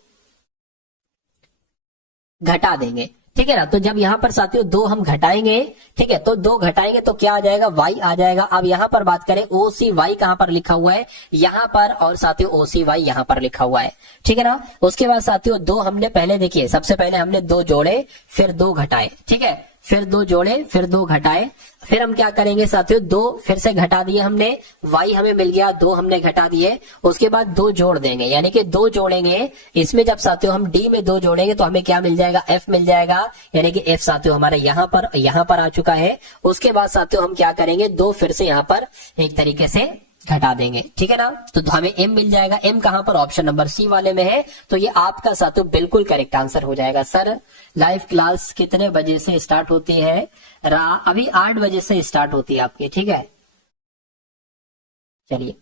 घटा देंगे, ठीक है ना। तो जब यहाँ पर साथियों 2 हम घटाएंगे, ठीक है, तो 2 घटाएंगे तो क्या आ जाएगा, Y आ जाएगा। अब यहाँ पर बात करें OCY कहाँ पर लिखा हुआ है, यहाँ पर, और साथियों OCY यहाँ पर लिखा हुआ है, ठीक है ना। उसके बाद साथियों 2 हमने पहले देखिए, सबसे पहले हमने 2 जोड़े फिर 2 घटाए, ठीक है, फिर 2 जोड़े, फिर 2 घटाए, फिर हम क्या करेंगे साथियों, 2 फिर से घटा दिए हमने, y हमें मिल गया, 2 हमने घटा दिए, उसके बाद 2 जोड़ देंगे, यानी कि 2 जोड़ेंगे, इसमें जब साथियों हम d में 2 जोड़ेंगे तो हमें क्या मिल जाएगा, f मिल जाएगा, यानी कि f साथियों हमारे यहाँ पर आ चुका है। उसके बाद साथियों हम क्या करेंगे, 2 फिर से यहाँ पर एक तरीके से घटा देंगे, ठीक है ना। तो हमें m मिल जाएगा, m कहां पर, ऑप्शन नंबर सी वाले में है। तो ये आपका साथियों बिल्कुल करेक्ट आंसर हो जाएगा। सर लाइव क्लास कितने बजे से स्टार्ट होती है? अभी 8 बजे से स्टार्ट होती है आपकी, ठीक है। चलिए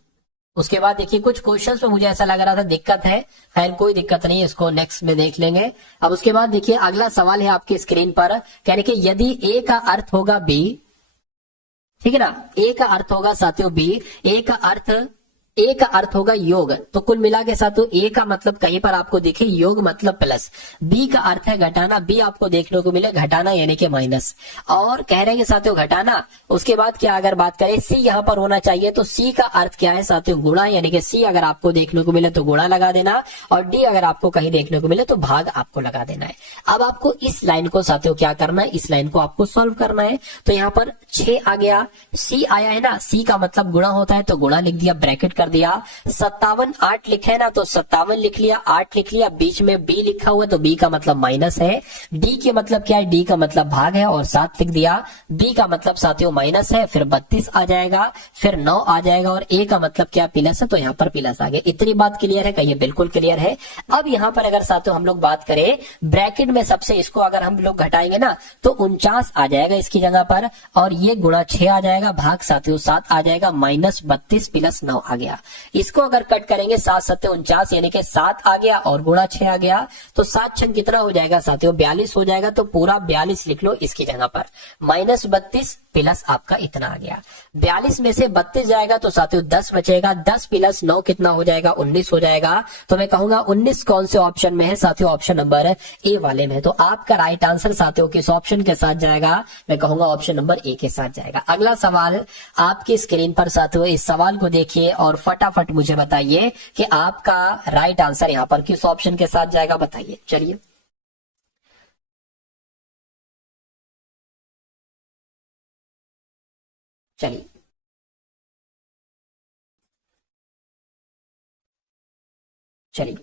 उसके बाद देखिए कुछ क्वेश्चंस में मुझे ऐसा लग रहा था दिक्कत है, खैर कोई दिक्कत नहीं, इसको नेक्स्ट में देख लेंगे। अब उसके बाद देखिए अगला सवाल है आपकी स्क्रीन पर, कहने कि यदि ए का अर्थ होगा बी, ठीक है ना, ए का अर्थ होगा साथियों बी, ए का अर्थ होगा योग, तो कुल मिला के साथियों ए का मतलब कहीं पर आपको दिखे योग मतलब प्लस, बी का अर्थ है घटाना, बी आपको देखने को मिले घटाना यानी कि माइनस, और कह रहे हैं साथियों घटाना। उसके बाद क्या अगर बात करें सी यहाँ पर होना चाहिए, तो सी का अर्थ क्या है साथियों गुणा, यानी कि सी अगर आपको देखने को मिले तो गुणा लगा देना, और डी अगर आपको कहीं देखने को मिले तो भाग आपको लगा देना है। अब आपको इस लाइन को साथियों क्या करना है, इस लाइन को आपको सॉल्व करना है। तो यहाँ पर 6 आ गया, सी आया है ना, सी का मतलब गुणा होता है तो गुणा लिख दिया, ब्रैकेट कर दिया। 57 8 लिखे है ना, तो 57 लिख लिया, 8 लिख लिया, बीच में बी लिखा हुआ तो बी का मतलब माइनस है, डी के मतलब क्या है, डी का मतलब भाग है और 7 लिख दिया, बी का मतलब साथियों माइनस है, फिर 32 आ जाएगा, फिर 9 आ जाएगा, और ए का मतलब क्या प्लस है, तो यहाँ पर प्लस आ गया। इतनी बात क्लियर है, कहिए बिल्कुल क्लियर है। अब यहाँ पर अगर साथियों हम लोग बात करें ब्रैकेट में सबसे इसको अगर हम लोग घटाएंगे ना तो 49 आ जाएगा इसकी जगह पर, और ये गुणा 6 आ जाएगा, भाग साथियों 7 आ जाएगा, माइनस 32 प्लस 9 आ गया। इसको अगर कट करेंगे 7 7 49 यानी कि 7 आ गया और गुणा 6 आ गया, तो 7 6 कितना हो जाएगा साथियों 42 हो जाएगा, तो पूरा 42 लिख लो इसकी जगह पर, माइनस 32 प्लस आपका इतना आ गया। 42 में से 32 जाएगा तो साथियों 10 बचेगा, 10 प्लस 9 कितना हो जाएगा 19 हो जाएगा। तो मैं कहूंगा 19 कौन से ऑप्शन में है साथियों, ऑप्शन नंबर ए वाले में। तो आपका राइट आंसर साथियों किस ऑप्शन के साथ जाएगा, मैं कहूंगा ऑप्शन नंबर ए के साथ जाएगा। अगला सवाल आपकी स्क्रीन पर साथियों, इस सवाल को देखिए और फटाफट मुझे बताइए कि आपका राइट आंसर यहां पर किस ऑप्शन के साथ जाएगा, बताइए। चलिए चलिए चलिए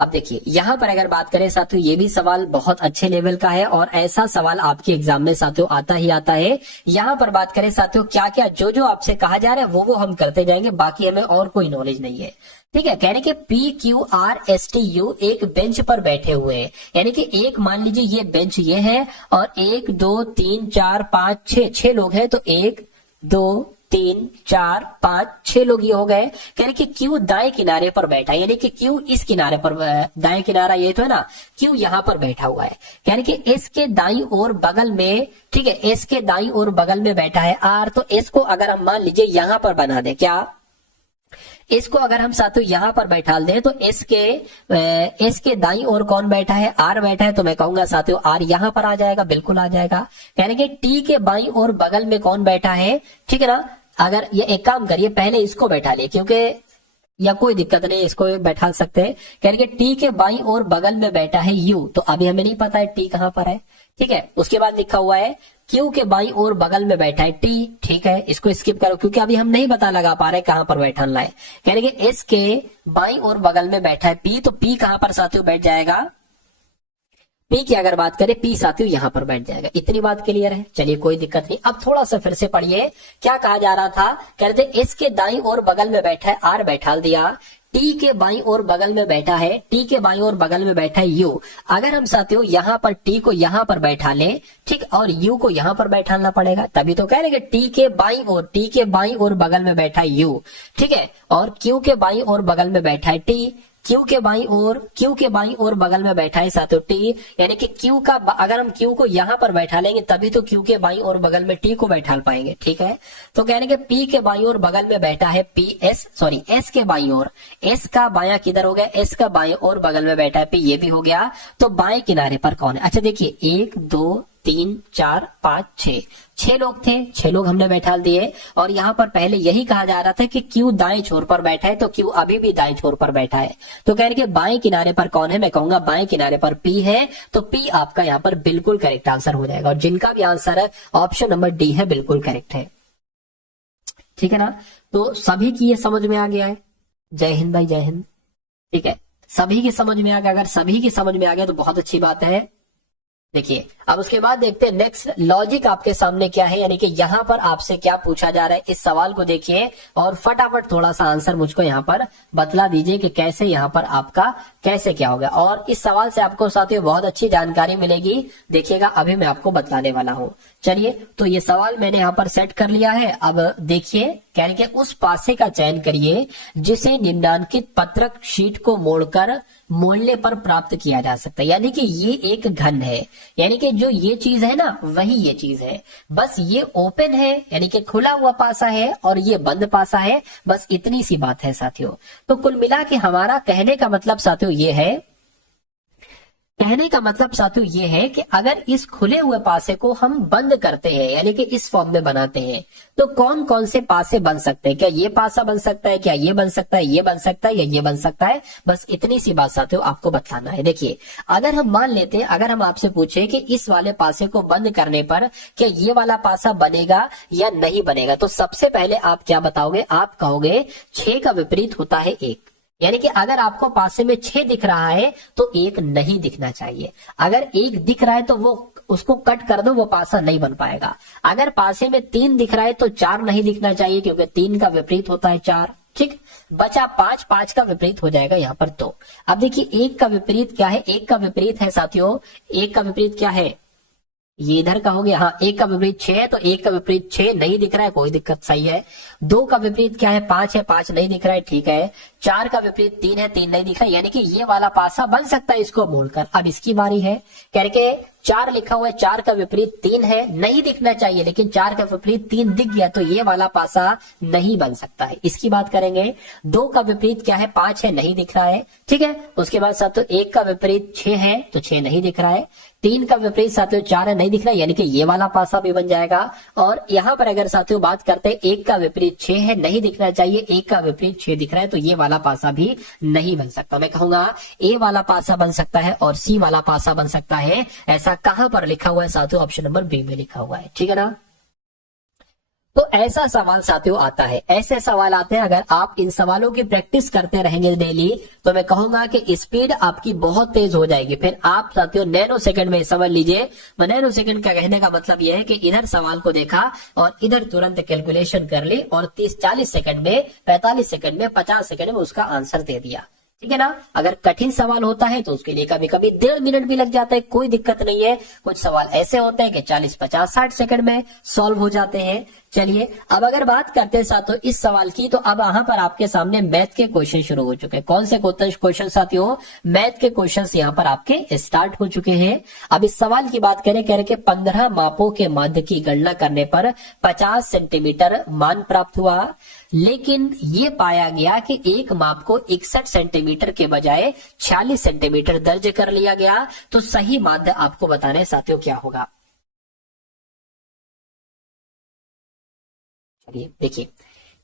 अब देखिए यहां पर अगर बात करें साथियों, ये भी सवाल बहुत अच्छे लेवल का है और ऐसा सवाल आपके एग्जाम में साथियों आता ही आता है। यहां पर बात करें साथियों, क्या क्या जो जो आपसे कहा जा रहा है वो हम करते जाएंगे, बाकी हमें और कोई नॉलेज नहीं है, ठीक है। कहने के PQRSTU एक बेंच पर बैठे हुए हैं, यानी कि एक मान लीजिए ये बेंच ये है और 1 2 3 4 5 6 लोग हैं, तो 1 2 3 4 5 6 लोग ये हो गए। कहने कि क्यू दाएं किनारे पर बैठा है, यानी कि क्यू इस किनारे पर, दाएं किनारा ये तो है ना, क्यू यहां पर बैठा हुआ है, यानी कि एस के दाईं ओर बगल में, ठीक है, एस के दाईं ओर बगल में बैठा है आर। तो एस को अगर हम मान लीजिए यहां पर बना दे, क्या इसको अगर हम साथियों यहां पर बैठा दें तो एस के दाईं ओर कौन बैठा है, आर बैठा है, तो मैं कहूंगा साथियों आर यहां पर आ जाएगा, बिल्कुल आ जाएगा। यानी कि टी के बाईं ओर बगल में कौन बैठा है, ठीक है ना। अगर ये एक काम करिए पहले इसको बैठा ले, क्योंकि या कोई दिक्कत नहीं, इसको बैठा सकते हैं। कहने के टी के बाईं ओर बगल में बैठा है यू, तो अभी हमें नहीं पता है टी कहां पर है, ठीक है। उसके बाद लिखा हुआ है क्यू के बाईं ओर बगल में बैठा है टी, ठीक है, इसको स्किप करो क्योंकि अभी हम नहीं पता लगा पा रहे कहां पर बैठना है। कहने के एस के बाईं ओर बगल में बैठा है पी, तो पी कहां पर साथियों बैठ जाएगा, पी की अगर बात करें पी साथियों यहां पर बैठ जाएगा। इतनी बात क्लियर है, चलिए कोई दिक्कत नहीं। अब थोड़ा सा फिर से पढ़िए क्या कहा जा रहा था। कहते एस के दाईं ओर बगल में बैठा है आर, बैठा दिया, टी के बाईं ओर बगल में बैठा है, टी के बाईं ओर बगल में बैठा है यू। अगर हम साथियों यहां पर टी को यहां पर बैठा लें, ठीक, और यू को यहां पर बैठाना पड़ेगा, तभी तो कह रहे हैं टी के बाईं ओर बगल में बैठा है यू, ठीक है, और क्यू के बाईं ओर बगल में बैठा है टी, क्यू के बाईं ओर बगल में बैठा है साथियों टी, यानी कि क्यू का अगर हम क्यू को यहां पर बैठा लेंगे तभी तो क्यू के बाईं ओर बगल में टी को बैठा पाएंगे, ठीक है। तो कहने के पी के बाईं ओर बगल में बैठा है एस के बाईं ओर, एस का बायां किधर हो गया, एस का बाईं ओर बगल में बैठा है पी, ये भी हो गया। तो बाएं किनारे पर कौन है, अच्छा देखिए 1 2 3 4 5 6, 6 लोग थे, 6 लोग हमने बैठा दिए। और यहाँ पर पहले यही कहा जा रहा था कि क्यू दाएं छोर पर बैठा है, तो क्यू अभी भी दाएं छोर पर बैठा है। तो कह रहे कि बाएं किनारे पर कौन है, मैं कहूंगा बाएं किनारे पर पी है, तो पी आपका यहाँ पर बिल्कुल करेक्ट आंसर हो जाएगा। और जिनका भी आंसर है ऑप्शन नंबर डी है, बिल्कुल करेक्ट है। ठीक है ना, तो सभी की ये समझ में आ गया है। जय हिंद भाई, जय हिंद। ठीक है, सभी की समझ में आ गया। अगर सभी की समझ में आ गया तो बहुत अच्छी बात है। देखिए अब उसके बाद देखते हैं नेक्स्ट लॉजिक आपके सामने क्या है, यानी कि यहां पर आपसे क्या पूछा जा रहा है। इस सवाल को देखिए और फटाफट थोड़ा सा आंसर मुझको यहां पर बतला दीजिए कि कैसे यहां पर आपका कैसे क्या होगा। और इस सवाल से आपको साथियों बहुत अच्छी जानकारी मिलेगी। देखिएगा अभी मैं आपको बतलाने वाला हूं। चलिए, तो ये सवाल मैंने यहां पर सेट कर लिया है। अब देखिए कह रहे कि उस पासे का चयन करिए जिसे निम्नांकित पत्रक शीट को मोड़कर मोड़ने पर प्राप्त किया जा सकता है। यानी कि ये एक घन है, यानी कि जो ये चीज है ना वही ये चीज है, बस ये ओपन है यानी कि खुला हुआ पासा है और ये बंद पासा है, बस इतनी सी बात है साथियों। तो कुल मिला के हमारा कहने का मतलब साथियों ये है, कहने का मतलब साथियों ये है कि अगर इस खुले हुए पासे को हम बंद करते हैं यानी कि इस फॉर्म में बनाते हैं तो कौन कौन से पासे बन सकते हैं। क्या ये पासा बन सकता है, क्या ये बन सकता है, ये बन सकता है या ये बन सकता है, बस इतनी सी बात साथियों आपको बताना है। देखिए अगर हम मान लेते हैं, अगर हम आपसे पूछे कि इस वाले पासे को बंद करने पर क्या ये वाला पासा बनेगा या नहीं बनेगा, तो सबसे पहले आप क्या बताओगे, आप कहोगे 6 का विपरीत होता है 1। यानी कि अगर आपको पासे में 6 दिख रहा है तो 1 नहीं दिखना चाहिए। अगर 1 दिख रहा है तो वो उसको कट कर दो, वो पासा नहीं बन पाएगा। अगर पासे में 3 दिख रहा है तो 4 नहीं दिखना चाहिए क्योंकि 3 का विपरीत होता है 4। ठीक, बचा 5, 5 का विपरीत हो जाएगा यहाँ पर। तो अब देखिए 1 का विपरीत क्या है, 1 का विपरीत है साथियों, 1 का विपरीत क्या है, ये इधर का हो गया। हाँ, 1 का विपरीत 6 है तो 1 का विपरीत 6 नहीं दिख रहा है, कोई दिक्कत, सही है। 2 का विपरीत क्या है, 5 है, 5 नहीं दिख रहा है, ठीक है। 4 का विपरीत 3 है, 3 नहीं दिख रहा है, यानी कि ये वाला पासा बन सकता है इसको मोड़कर। अब इसकी बारी है, कह रहे के 4 लिखा हुआ है, 4 का विपरीत 3 है, नहीं दिखना चाहिए, लेकिन 4 का विपरीत 3 दिख गया तो ये वाला पासा नहीं बन सकता है, इसकी बात करेंगे। 2 का विपरीत क्या है, 5 है, नहीं दिख रहा है, ठीक है। उसके बाद साथियों 1 का विपरीत 6 है तो 6 नहीं दिख रहा है। 3 का विपरीत साथियों 4 है, नहीं दिख रहा है, यानी कि ये वाला पासा भी बन जाएगा। और यहाँ पर अगर साथियों बात करते हैं 1 का विपरीत 6 है, नहीं दिखना चाहिए, 1 का विपरीत 6 दिख रहा है तो ये वाला पासा भी नहीं बन सकता। मैं कहूंगा ए वाला पासा बन सकता है और सी वाला पासा बन सकता है। ऐसा कहां पर लिखा हुआ है साथियों, ऑप्शन नंबर बी में लिखा हुआ है, ठीक है ना। तो ऐसा सवाल साथियों आता है, ऐसे सवाल आते हैं। अगर आप इन सवालों की प्रैक्टिस करते रहेंगे डेली तो मैं कहूंगा कि स्पीड आपकी बहुत तेज हो जाएगी। फिर आप साथियों नैनो सेकंड में समझ लीजिए। नैनो सेकंड का कहने का मतलब यह है कि इधर सवाल को देखा और इधर तुरंत कैलकुलेशन कर ली और 30-40 सेकंड में, 45 सेकंड में, 50 सेकंड में उसका आंसर दे दिया, ठीक है ना। अगर कठिन सवाल होता है तो उसके लिए कभी कभी 1.5 मिनट भी लग जाता है, कोई दिक्कत नहीं है। कुछ सवाल ऐसे होते हैं कि 40, 50, 60 सेकंड में सॉल्व हो जाते हैं। चलिए अब अगर बात करते हैं साथियों इस सवाल की, तो अब यहाँ पर आपके सामने मैथ के क्वेश्चन शुरू हो चुके हैं। कौन से क्वेश्चन साथियों, मैथ के क्वेश्चन यहाँ पर आपके स्टार्ट हो चुके हैं। अब इस सवाल की बात करें, कह रहे कि 15 मापों के माध्य की गणना करने पर 50 सेंटीमीटर मान प्राप्त हुआ, लेकिन ये पाया गया कि एक माप को 61 सेंटीमीटर के बजाय 46 सेंटीमीटर दर्ज कर लिया गया। तो सही माध्य आपको बताना है साथियों क्या होगा। चलिए देखिए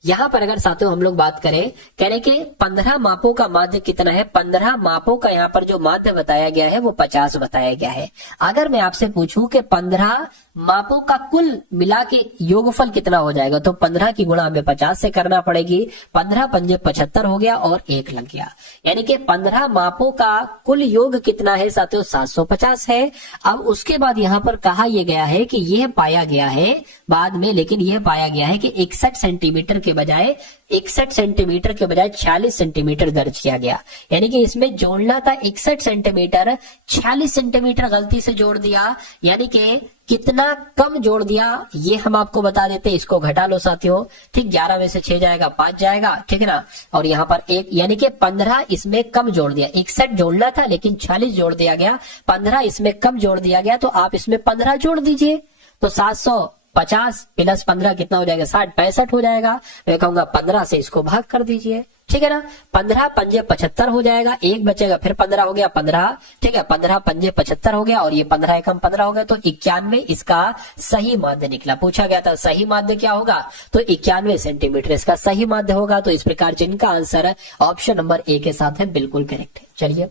यहां पर अगर साथियों हम लोग बात करें, कह रहे कि 15 मापों का माध्य कितना है, 15 मापों का यहाँ पर जो माध्य बताया गया है वो 50 बताया गया है। अगर मैं आपसे पूछूं कि 15 मापों का कुल मिला के योगफल कितना हो जाएगा, तो 15 की गुणा हमें 50 से करना पड़ेगी। 15 पंजे 75 हो गया और 1 लग गया, यानी कि 15 मापों का कुल योग कितना है साथियों, 750 है। अब उसके बाद यहाँ पर कहा यह गया है कि यह पाया गया है बाद में, लेकिन यह पाया गया है कि 61 सेंटीमीटर के बजाय 61 सेंटीमीटर के बजाय 46 सेंटीमीटर दर्ज किया गया। यानी कि इसमें जोड़ना था 61 सेंटीमीटर, 46 सेंटीमीटर गलती से जोड़ दिया, यानी कि कितना कम जोड़ दिया ये हम आपको बता देते हैं। इसको घटा लो साथियों, ठीक, 11 में से 6 जाएगा 5 जाएगा, ठीक है ना। और यहाँ पर 1 यानी कि 15 इसमें कम जोड़ दिया, 61 जोड़ना था लेकिन 46 जोड़ दिया गया, 15 इसमें कम जोड़ दिया गया, तो आप इसमें 15 जोड़ दीजिए तो 750 प्लस 15 कितना हो जाएगा, 60, 65 हो जाएगा। मैं कहूंगा 15 से इसको भाग कर दीजिए, ठीक है ना। 15 पंजे 75 हो जाएगा, एक बचेगा, फिर 15 हो गया 15, ठीक है, 15 पंजे 75 हो गया और ये 15 एकम 15 हो गया, तो 91 इसका सही माध्य निकला। पूछा गया था सही माध्य क्या होगा, तो 91 सेंटीमीटर इसका सही माध्य होगा। तो इस प्रकार जिनका आंसर ऑप्शन नंबर ए के साथ है बिल्कुल करेक्ट है। चलिए,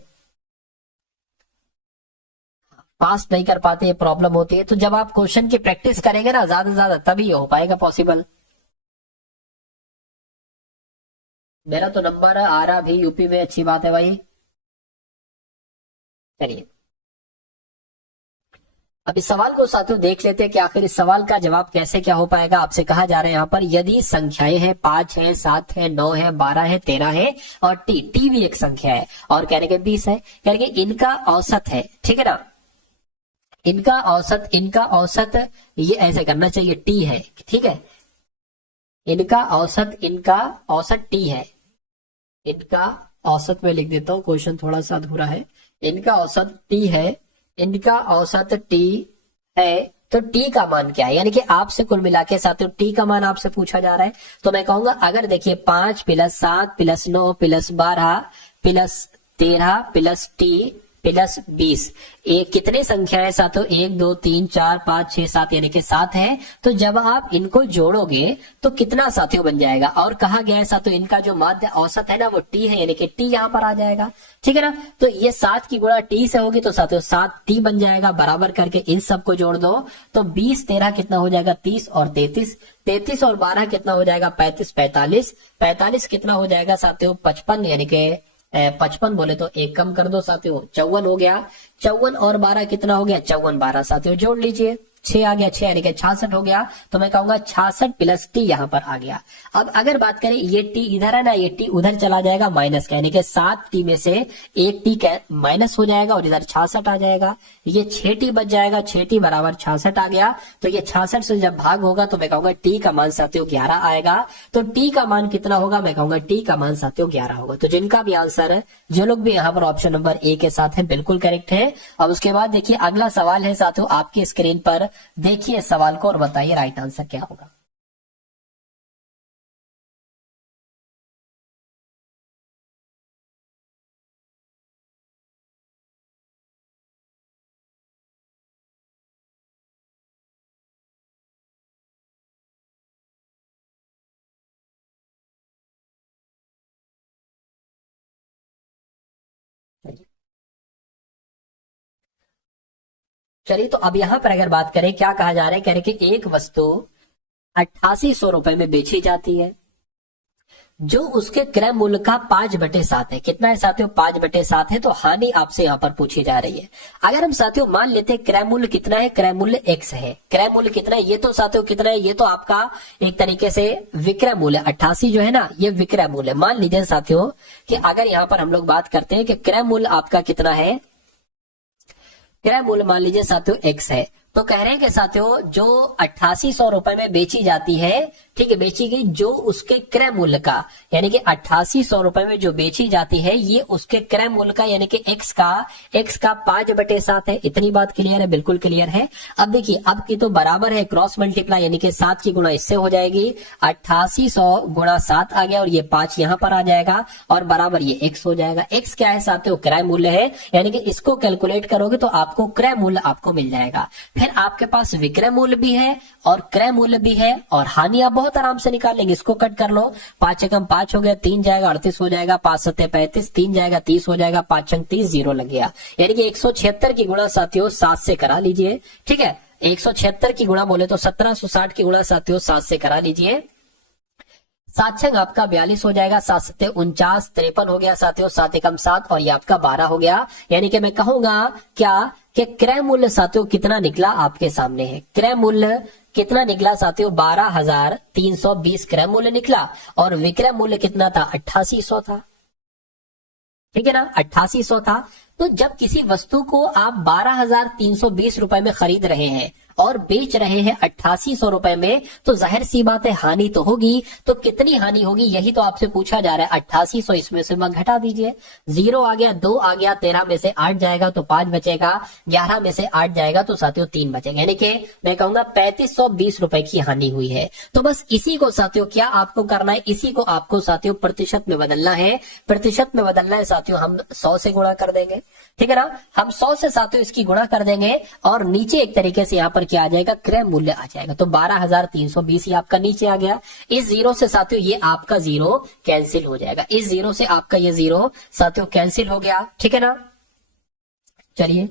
पास नहीं कर पाते, ये प्रॉब्लम होती है। तो जब आप क्वेश्चन की प्रैक्टिस करेंगे ना ज्यादा से ज्यादा, तभी हो पाएगा पॉसिबल। मेरा तो नंबर आ रहा भी यूपी में, अच्छी बात है भाई। चलिए, अब इस सवाल को साथियों देख लेते हैं कि आखिर इस सवाल का जवाब कैसे क्या हो पाएगा। आपसे कहा जा रहा है यहाँ पर यदि संख्याएं हैं 5 है, 7 है, 9 है, 12 है, 13 है और टी भी एक संख्या है और कहने के 20 है, कहने के इनका औसत है, ठीक है ना, इनका औसत ये ऐसे करना चाहिए, टी है, ठीक है, इनका औसत टी है, इनका औसत में लिख देता हूं, क्वेश्चन थोड़ा सा अधूरा है। इनका औसत टी है, इनका औसत टी है, तो टी का मान क्या है, यानी कि आपसे कुल मिला के साथियों टी का मान आपसे पूछा जा रहा है। तो मैं कहूंगा अगर देखिए 5 + 7 + 9 + 12 + 13 + टी + 20, ये कितने संख्या है साथियों, 1 2 3 4 5 6 7 यानी कि 7 है। तो जब आप इनको जोड़ोगे तो कितना साथियों बन जाएगा, और कहा गया है साथियों इनका जो माध्य औसत है ना वो टी है, यानी कि टी यहाँ पर आ जाएगा, ठीक है ना। तो ये 7 की गुणा टी से होगी तो साथियों 7 टी बन जाएगा, बराबर करके इन सबको जोड़ दो तो 20 13 कितना हो जाएगा, 30 और 33, 33 और 12 कितना हो जाएगा, 35, 45, 45 कितना हो जाएगा साथियों, 55, यानी कि 55 बोले तो एक कम कर दो साथियों, 54 हो गया, 54 और 12 कितना हो गया, 54 12 साथियों जोड़ लीजिए, 6 आ गया, 6 यानी कि 66 हो गया। तो मैं कहूंगा 66 + टी यहाँ पर आ गया। अब अगर बात करें ये टी इधर है ना, ये टी उधर चला जाएगा माइनस का, यानी कि 7 टी में से 1 टी माइनस हो जाएगा और इधर 66 आ जाएगा, ये 6 टी बच जाएगा, 6 टी बराबर 66 आ गया। तो ये 66 से जब भाग होगा तो मैं कहूंगा टी का मान साथियों 11 आएगा। तो टी का मान कितना होगा, मैं कहूंगा टी का मान साथियों 11 होगा। तो जिनका भी आंसर है, जो लोग भी यहाँ पर ऑप्शन नंबर ए के साथ है बिल्कुल करेक्ट है। अब उसके बाद देखिए अगला सवाल है साथियों आपकी स्क्रीन पर, देखिए सवाल को और बताइए राइट आंसर क्या होगा। चलिए, तो अब यहां पर अगर बात करें क्या कहा जा रहा है, कह रहे कि एक वस्तु 8800 रुपए में बेची जाती है जो उसके क्रय मूल्य का 5/7 है। कितना है साथियों, 5/7 है। तो हानि आपसे यहाँ पर पूछी जा रही है। अगर हम साथियों मान लेते हैं क्रय मूल्य कितना है, क्रय मूल्य x है, क्रय मूल्य कितना है, ये तो साथियों कितना है, ये तो आपका एक तरीके से विक्रय मूल्य 88 जो है ना, ये विक्रय मूल्य। मान लीजिए साथियों कि अगर यहाँ पर हम लोग बात करते हैं कि क्रय मूल्य आपका कितना है, क्रय मूल्य मान लीजिए साथियों x है, तो कह रहे हैं कि साथियों जो 8800 रुपए में बेची जाती है, ठीक है, बेची गई जो उसके क्रय मूल्य का, यानी कि 8800 रुपए में जो बेची जाती है ये उसके क्रय मूल्य का, यानी कि x का 5/7 है। इतनी बात क्लियर है, बिल्कुल क्लियर है। अब देखिए अब की तो बराबर है, क्रॉस मल्टीप्लाई, यानी कि 7 की गुणा इससे हो जाएगी, 8800 गुणा 7 आ गया और ये 5 यहाँ पर आ जाएगा और बराबर ये x हो जाएगा। x क्या है साथियों, क्रय मूल्य है, यानी कि इसको कैलकुलेट करोगे तो आपको क्रय मूल्य आपको मिल जाएगा। फिर आपके पास विक्रय मूल्य भी है और क्रय मूल्य भी है, और हानि आप बहुत आराम से निकाल लेंगे। इसको कट कर लो, 5 एकम 5 हो गया, 3 जाएगा 38 हो जाएगा, 5 सत्ते 35, 3 जाएगा 30 हो जाएगा, 5 छंग 30, 0 लग गया। यानी कि 176 की गुणा साथियों 7 से करा लीजिए, ठीक है, 176 की गुणा बोले तो 1760 की गुणा साथियों 7 से करा लीजिए। 7 छंग आपका 42 हो जाएगा, 7 सत्ते 49, 53 हो गया साथियों, 7 एकम 7 और ये आपका 12 हो गया। यानी कि मैं कहूंगा क्या कि क्रय मूल्य साथियों कितना निकला आपके सामने है, क्रय मूल्य कितना निकला साथियों, 12,320 क्रय मूल्य निकला और विक्रय मूल्य कितना था, 8800 था, ठीक है ना, 8800 था। तो जब किसी वस्तु को आप 12,320 रुपए में खरीद रहे हैं और बेच रहे हैं 8800 रुपए में, तो जाहिर सी बात है हानि तो होगी। तो कितनी हानि होगी यही तो आपसे पूछा जा रहा है। 8800 इसमें से मत घटा दीजिए, 0 आ गया, 2 आ गया, 13 में से 8 जाएगा तो 5 बचेगा, 11 में से 8 जाएगा तो साथियों 3 बचेगा, यानी कि मैं कहूंगा 3520 रुपए की हानि हुई है। तो बस इसी को साथियों क्या आपको करना है, इसी को आपको साथियों प्रतिशत में बदलना है। प्रतिशत में बदलना है साथियों, हम 100 से गुणा कर देंगे, ठीक है ना। हम 100 से साथियों इसकी गुणा कर देंगे और नीचे एक तरीके से यहाँ पर क्या आ जाएगा, क्रय मूल्य आ जाएगा। तो 12320 ये आपका नीचे आ गया। इस जीरो से साथियों ये आपका जीरो कैंसिल हो जाएगा, इस जीरो से आपका ये जीरो साथियों कैंसिल हो गया, ठीक है ना। चलिए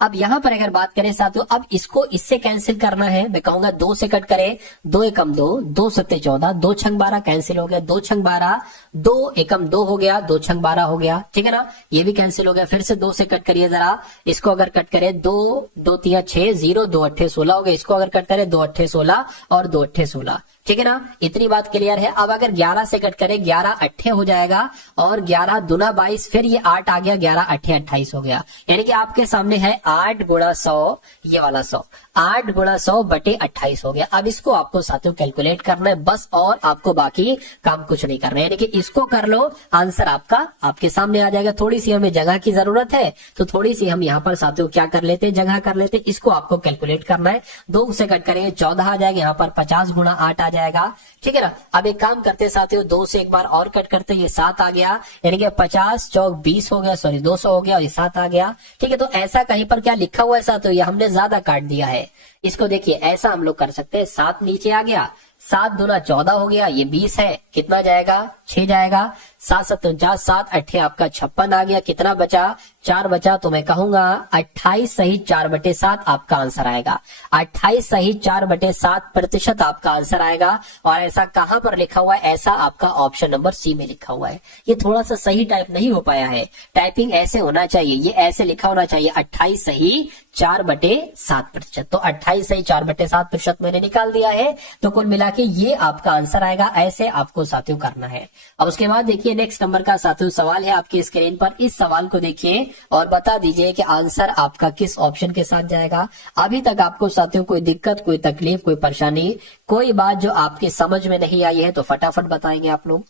अब यहां पर अगर बात करें साथियों, अब इसको इससे कैंसिल करना है, मैं कहूंगा 2 से कट करें, 2 एकम 2, 2 सत्ते 14, 2 छंग 12 कैंसिल हो गया, 2 छंग 12, 2 एकम 2 हो गया, 2 छंग 12 हो गया, ठीक है ना। ये भी कैंसिल हो गया। फिर से 2 से कट करिए जरा, इसको अगर कट करें 2 2 3 6 0, 2 8 16 हो गया। इसको अगर कट करें 2 8 16 और 2 8 16, ठीक है ना। इतनी बात क्लियर है। अब अगर 11 से कट करें 11 8 हो जाएगा और 11 दूना 22, फिर ये 8 आ गया, 11 8 28 हो गया। यानी कि आपके सामने है 8 गुणा 100, ये वाला 100, 8 गुणा 100 बटे 28 हो गया। अब इसको आपको साथियों कैलकुलेट करना है बस, और आपको बाकी काम कुछ नहीं करना है। यानी कि इसको कर लो, आंसर आपका आपके सामने आ जाएगा। थोड़ी सी हमें जगह की जरूरत है तो थोड़ी सी हम यहाँ पर साथियों क्या कर लेते हैं, जगह कर लेते हैं। इसको आपको कैलकुलेट करना है। 2 से कट करेंगे 14 आ जाएगा, यहाँ पर 50 गुणा 8 आ जाएगा, ठीक है ना। अब एक काम करते हैं साथियों, 2 से एक बार और कट करते हैं, ये 7 आ गया, यानी कि 50 चौक 20 हो गया, सॉरी 200 हो गया और ये 7 आ गया, ठीक है। तो ऐसा कहीं पर क्या लिखा हुआ है साथियों, ये हमने ज्यादा काट दिया है। इसको देखिए ऐसा हम लोग कर सकते हैं, 7 नीचे आ गया, 7 दूना 14 हो गया, ये 20 है, कितना जाएगा 6 जाएगा, 7 7 49, 7 8 आपका 56 आ गया, कितना बचा 4 बचा। तो मैं कहूंगा 28 सही 4/7 आपका आंसर आएगा। 28 सही 4/7 प्रतिशत आपका आंसर आएगा। और ऐसा कहां पर लिखा हुआ है, ऐसा आपका ऑप्शन नंबर सी में लिखा हुआ है। ये थोड़ा सा सही टाइप नहीं हो पाया है, टाइपिंग ऐसे होना चाहिए, ये ऐसे लिखा होना चाहिए 28 सही 4/7 प्रतिशत। तो 28 सही 4/7 प्रतिशत मैंने निकाल दिया है। तो कुल मिला के ये आपका आंसर आएगा। ऐसे आपको साथियों करना है। अब उसके बाद देखिए नेक्स्ट नंबर का साथियों सवाल है आपकी स्क्रीन पर। इस सवाल को देखिए और बता दीजिए कि आंसर आपका किस ऑप्शन के साथ जाएगा। अभी तक आपको साथियों कोई दिक्कत, कोई तकलीफ, कोई परेशानी, कोई बात जो आपके समझ में नहीं आई है तो फटाफट बताएंगे आप लोग।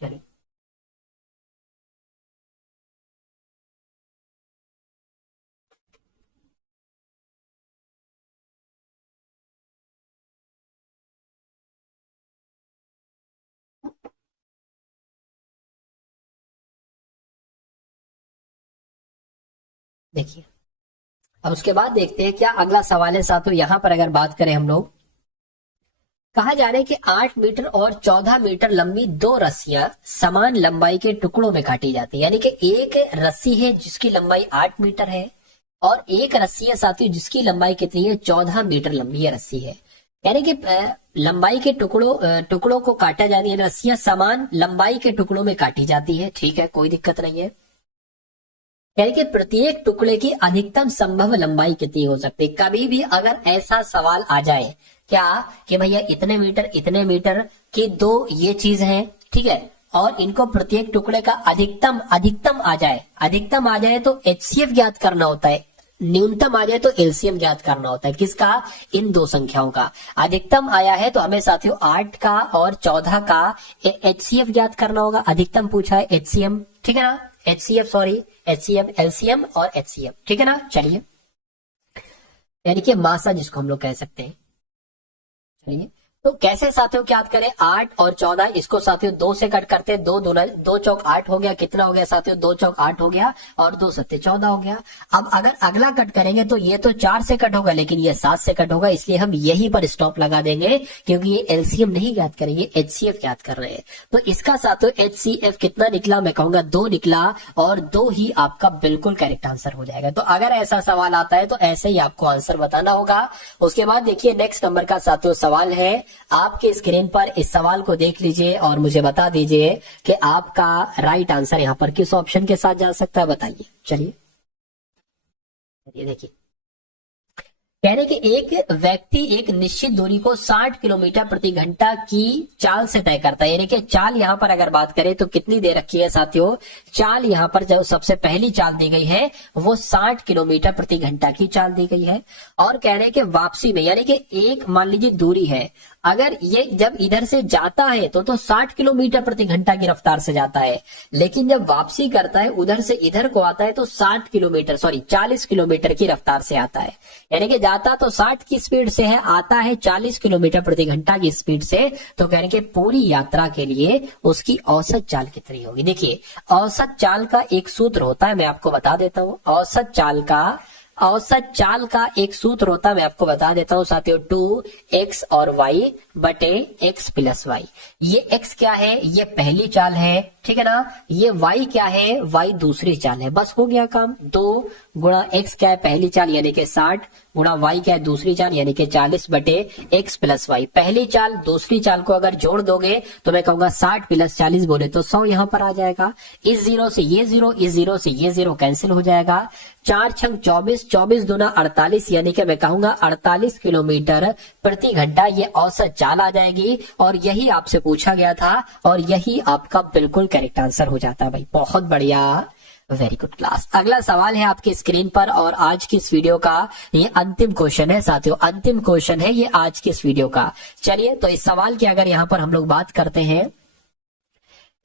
चलिए देखिए अब उसके बाद देखते हैं क्या अगला सवाल है साथियों। यहां पर अगर बात करें हम लोग, कहा जा रहा है कि 8 मीटर और 14 मीटर लंबी 2 रस्सियां समान लंबाई के टुकड़ों में काटी जाती है। यानी कि एक रस्सी है जिसकी लंबाई 8 मीटर है और एक रस्सी है साथियों जिसकी लंबाई कितनी है, 14 मीटर लंबी ये रस्सी है। यानी कि लंबाई के टुकड़ों को काटा जाती है, रस्सियां समान लंबाई के टुकड़ों में काटी जाती है, ठीक है, कोई दिक्कत नहीं है। यानी कि प्रत्येक टुकड़े की अधिकतम संभव लंबाई कितनी हो सकती है। कभी भी अगर ऐसा सवाल आ जाए क्या कि भैया इतने मीटर की 2 ये चीज है, ठीक है, और इनको प्रत्येक टुकड़े का अधिकतम आ जाए तो एचसीएफ ज्ञात करना होता है, न्यूनतम आ जाए तो एलसीएम ज्ञात करना होता है। किसका, इन 2 संख्याओं का। अधिकतम आया है तो हमें साथियों 8 का और 14 का एचसीएफ ज्ञात करना होगा। अधिकतम पूछा है एचसीएम, ठीक है ना, एचसीएफ एलसीएम और एचसीएफ, ठीक है ना। चलिए यानी कि मासा जिसको हम लोग कह सकते हैं। चलिए तो कैसे साथियों क्या करें, 8 और 14 इसको साथियों 2 से कट करते हैं, 2 चौक 8 हो गया, कितना हो गया साथियों 2 चौक 8 हो गया और 2 सत्ते 14 हो गया। अब अगर अगला कट करेंगे तो ये तो 4 से कट होगा लेकिन ये 7 से कट होगा, इसलिए हम यहीं पर स्टॉप लगा देंगे क्योंकि ये एलसीएम नहीं ज्ञात करेंगे, एचसीएफ ज्ञात कर रहे हैं। तो इसका साथियों एचसीएफ कितना निकला, मैं कहूंगा 2 निकला और 2 ही आपका बिल्कुल करेक्ट आंसर हो जाएगा। तो अगर ऐसा सवाल आता है तो ऐसे ही आपको आंसर बताना होगा। उसके बाद देखिए नेक्स्ट नंबर का साथियों सवाल है आपके स्क्रीन पर। इस सवाल को देख लीजिए और मुझे बता दीजिए कि आपका राइट आंसर यहां पर किस ऑप्शन के साथ जा सकता है, बताइए। चलिए देखिए कह रहे कि एक व्यक्ति एक निश्चित दूरी को 60 किलोमीटर प्रति घंटा की चाल से तय करता है। यानी कि चाल यहाँ पर अगर बात करें तो कितनी दे रखी है साथियों, चाल यहाँ पर जो सबसे पहली चाल दी गई है वो 60 किलोमीटर प्रति घंटा की चाल दी गई है। और कह रहे हैं कि वापसी में, यानी कि एक मान लीजिए दूरी है, अगर ये जब इधर से जाता है तो 60 किलोमीटर प्रति घंटा की रफ्तार से जाता है, लेकिन जब वापसी करता है उधर से इधर को आता है तो 40 किलोमीटर की रफ्तार से आता है। यानी कि जाता तो 60 की स्पीड से है, आता है 40 किलोमीटर प्रति घंटा की स्पीड से। तो कह रहे कि पूरी यात्रा के लिए उसकी औसत चाल कितनी होगी। देखिए औसत चाल का एक सूत्र होता है, मैं आपको बता देता हूं। औसत चाल का एक सूत्र होता है, मैं आपको बता देता हूं साथियों, 2x और y बटे x प्लस y। ये x क्या है, ये पहली चाल है, ठीक है ना। ये y क्या है, y दूसरी चाल है। बस हो गया काम। 2 गुणा x क्या है, पहली चाल यानी कि 60, गुणा y क्या है, दूसरी चाल यानी कि 40 बटे x प्लस y। पहली चाल दूसरी चाल को अगर जोड़ दोगे तो मैं कहूंगा 60 प्लस 40 बोले तो 100 यहां पर आ जाएगा। इस जीरो से ये जीरो, इस जीरो से ये जीरो कैंसिल हो जाएगा। 4 छंग 24, 24 दूना 48, यानी कि मैं कहूंगा 48 किलोमीटर प्रति घंटा ये औसत चाल आ जाएगी। और यही आपसे पूछा गया था और यही आपका बिल्कुल करेक्ट आंसर हो जाता है भाई। बहुत बढ़िया, वेरी गुड क्लास। अगला सवाल है आपकी स्क्रीन पर और आज की इस वीडियो का ये अंतिम क्वेश्चन है साथियों, अंतिम क्वेश्चन है ये आज की इस वीडियो का। चलिए तो इस सवाल की अगर यहाँ पर हम लोग बात करते हैं,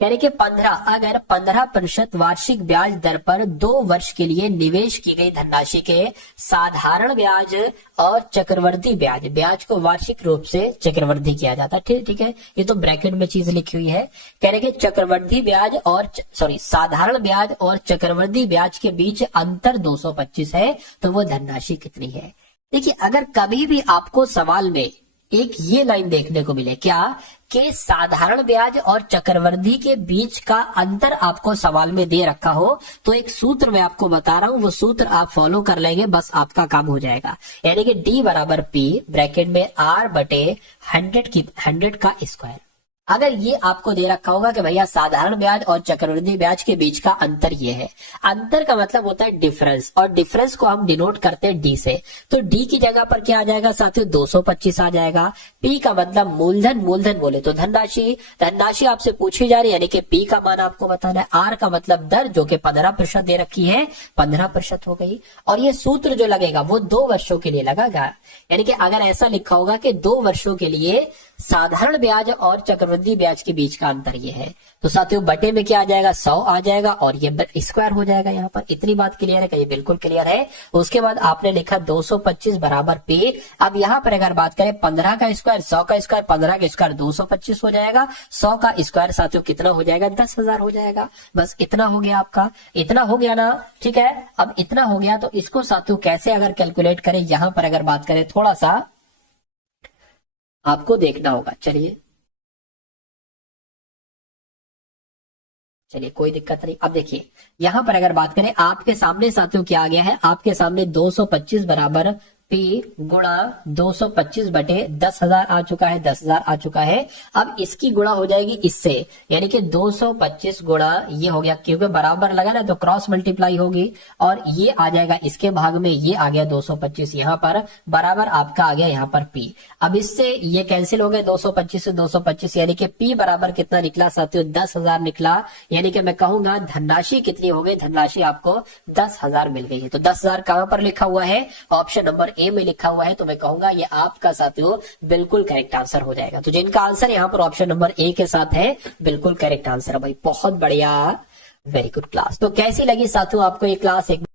यानी कि 15% वार्षिक ब्याज दर पर 2 वर्ष के लिए निवेश की गई धनराशि के साधारण ब्याज और चक्रवृद्धि ब्याज को वार्षिक रूप से चक्रवृद्धि किया जाता है। ठीक है, ये तो ब्रैकेट में चीज लिखी हुई है। कह रहे कि चक्रवृद्धि ब्याज और साधारण ब्याज और चक्रवृद्धि ब्याज के बीच अंतर 225 है, तो वो धनराशि कितनी है। देखिए अगर कभी भी आपको सवाल में एक ये लाइन देखने को मिले क्या कि साधारण ब्याज और चक्रवृद्धि के बीच का अंतर आपको सवाल में दे रखा हो, तो एक सूत्र मैं आपको बता रहा हूं, वो सूत्र आप फॉलो कर लेंगे, बस आपका काम हो जाएगा। यानी कि D बराबर P ब्रैकेट में R बटे 100 का स्क्वायर। अगर ये आपको दे रखा होगा कि भैया साधारण ब्याज और चक्रवृद्धि ब्याज के बीच का अंतर ये है, अंतर का मतलब होता है डिफरेंस, और डिफरेंस को हम डिनोट करते हैं डी से। तो डी की जगह पर क्या आ जाएगा साथियों, 225 आ जाएगा। पी का मतलब मूलधन बोले तो धनराशि आपसे पूछी जा रही है, यानी कि पी का मान आपको बताना है। आर का मतलब दर, जो कि 15% दे रखी है, 15% हो गई। और ये सूत्र जो लगेगा वो 2 वर्षों के लिए लगेगा। यानी कि अगर ऐसा लिखा होगा कि 2 वर्षों के लिए साधारण ब्याज और चक्रवृद्धि ब्याज के बीच का अंतर ये है, तो साथियों बटे में क्या आ जाएगा, 100 आ जाएगा और ये स्क्वायर हो जाएगा। यहाँ पर इतनी बात क्लियर है, ये बिल्कुल क्लियर है। उसके बाद आपने लिखा 225 बराबर पे। अब यहाँ पर अगर बात करें 15 का स्क्वायर, 100 का स्क्वायर, 15 का स्क्वायर 225 हो जाएगा, 100 का स्क्वायर साथियों कितना हो जाएगा, 10,000 हो जाएगा। बस इतना हो गया आपका, इतना हो गया ना, ठीक है। अब इतना हो गया तो इसको साथियों कैसे अगर कैलकुलेट करें, यहाँ पर अगर बात करें थोड़ा सा आपको देखना होगा। चलिए कोई दिक्कत नहीं। अब देखिए यहां पर अगर बात करें, आपके सामने साथियों क्या आ गया है, आपके सामने 225 बराबर P गुणा 225 बटे 10,000 आ चुका है, 10,000 आ चुका है। अब इसकी गुणा हो जाएगी इससे, यानी कि 225 गुणा ये हो गया, क्योंकि बराबर लगा ना तो क्रॉस मल्टीप्लाई होगी, और ये आ जाएगा इसके भाग में, ये आ गया 225 यहाँ पर, बराबर आपका आ गया यहाँ पर P। अब इससे ये कैंसिल हो गया, 225 से 225, यानी कि P बराबर कितना निकला साथियों, 10,000 निकला। यानी कि मैं कहूंगा धनराशि कितनी हो गई, धनराशि आपको 10,000 मिल गई है। तो 10,000 कहां पर लिखा हुआ है, ऑप्शन नंबर ए में लिखा हुआ है। तो मैं कहूंगा ये आपका साथियों बिल्कुल करेक्ट आंसर हो जाएगा। तो जिनका आंसर यहाँ पर ऑप्शन नंबर ए के साथ है, बिल्कुल करेक्ट आंसर है भाई। बहुत बढ़िया, वेरी गुड क्लास। तो कैसी लगी साथियों आपको ये क्लास, एक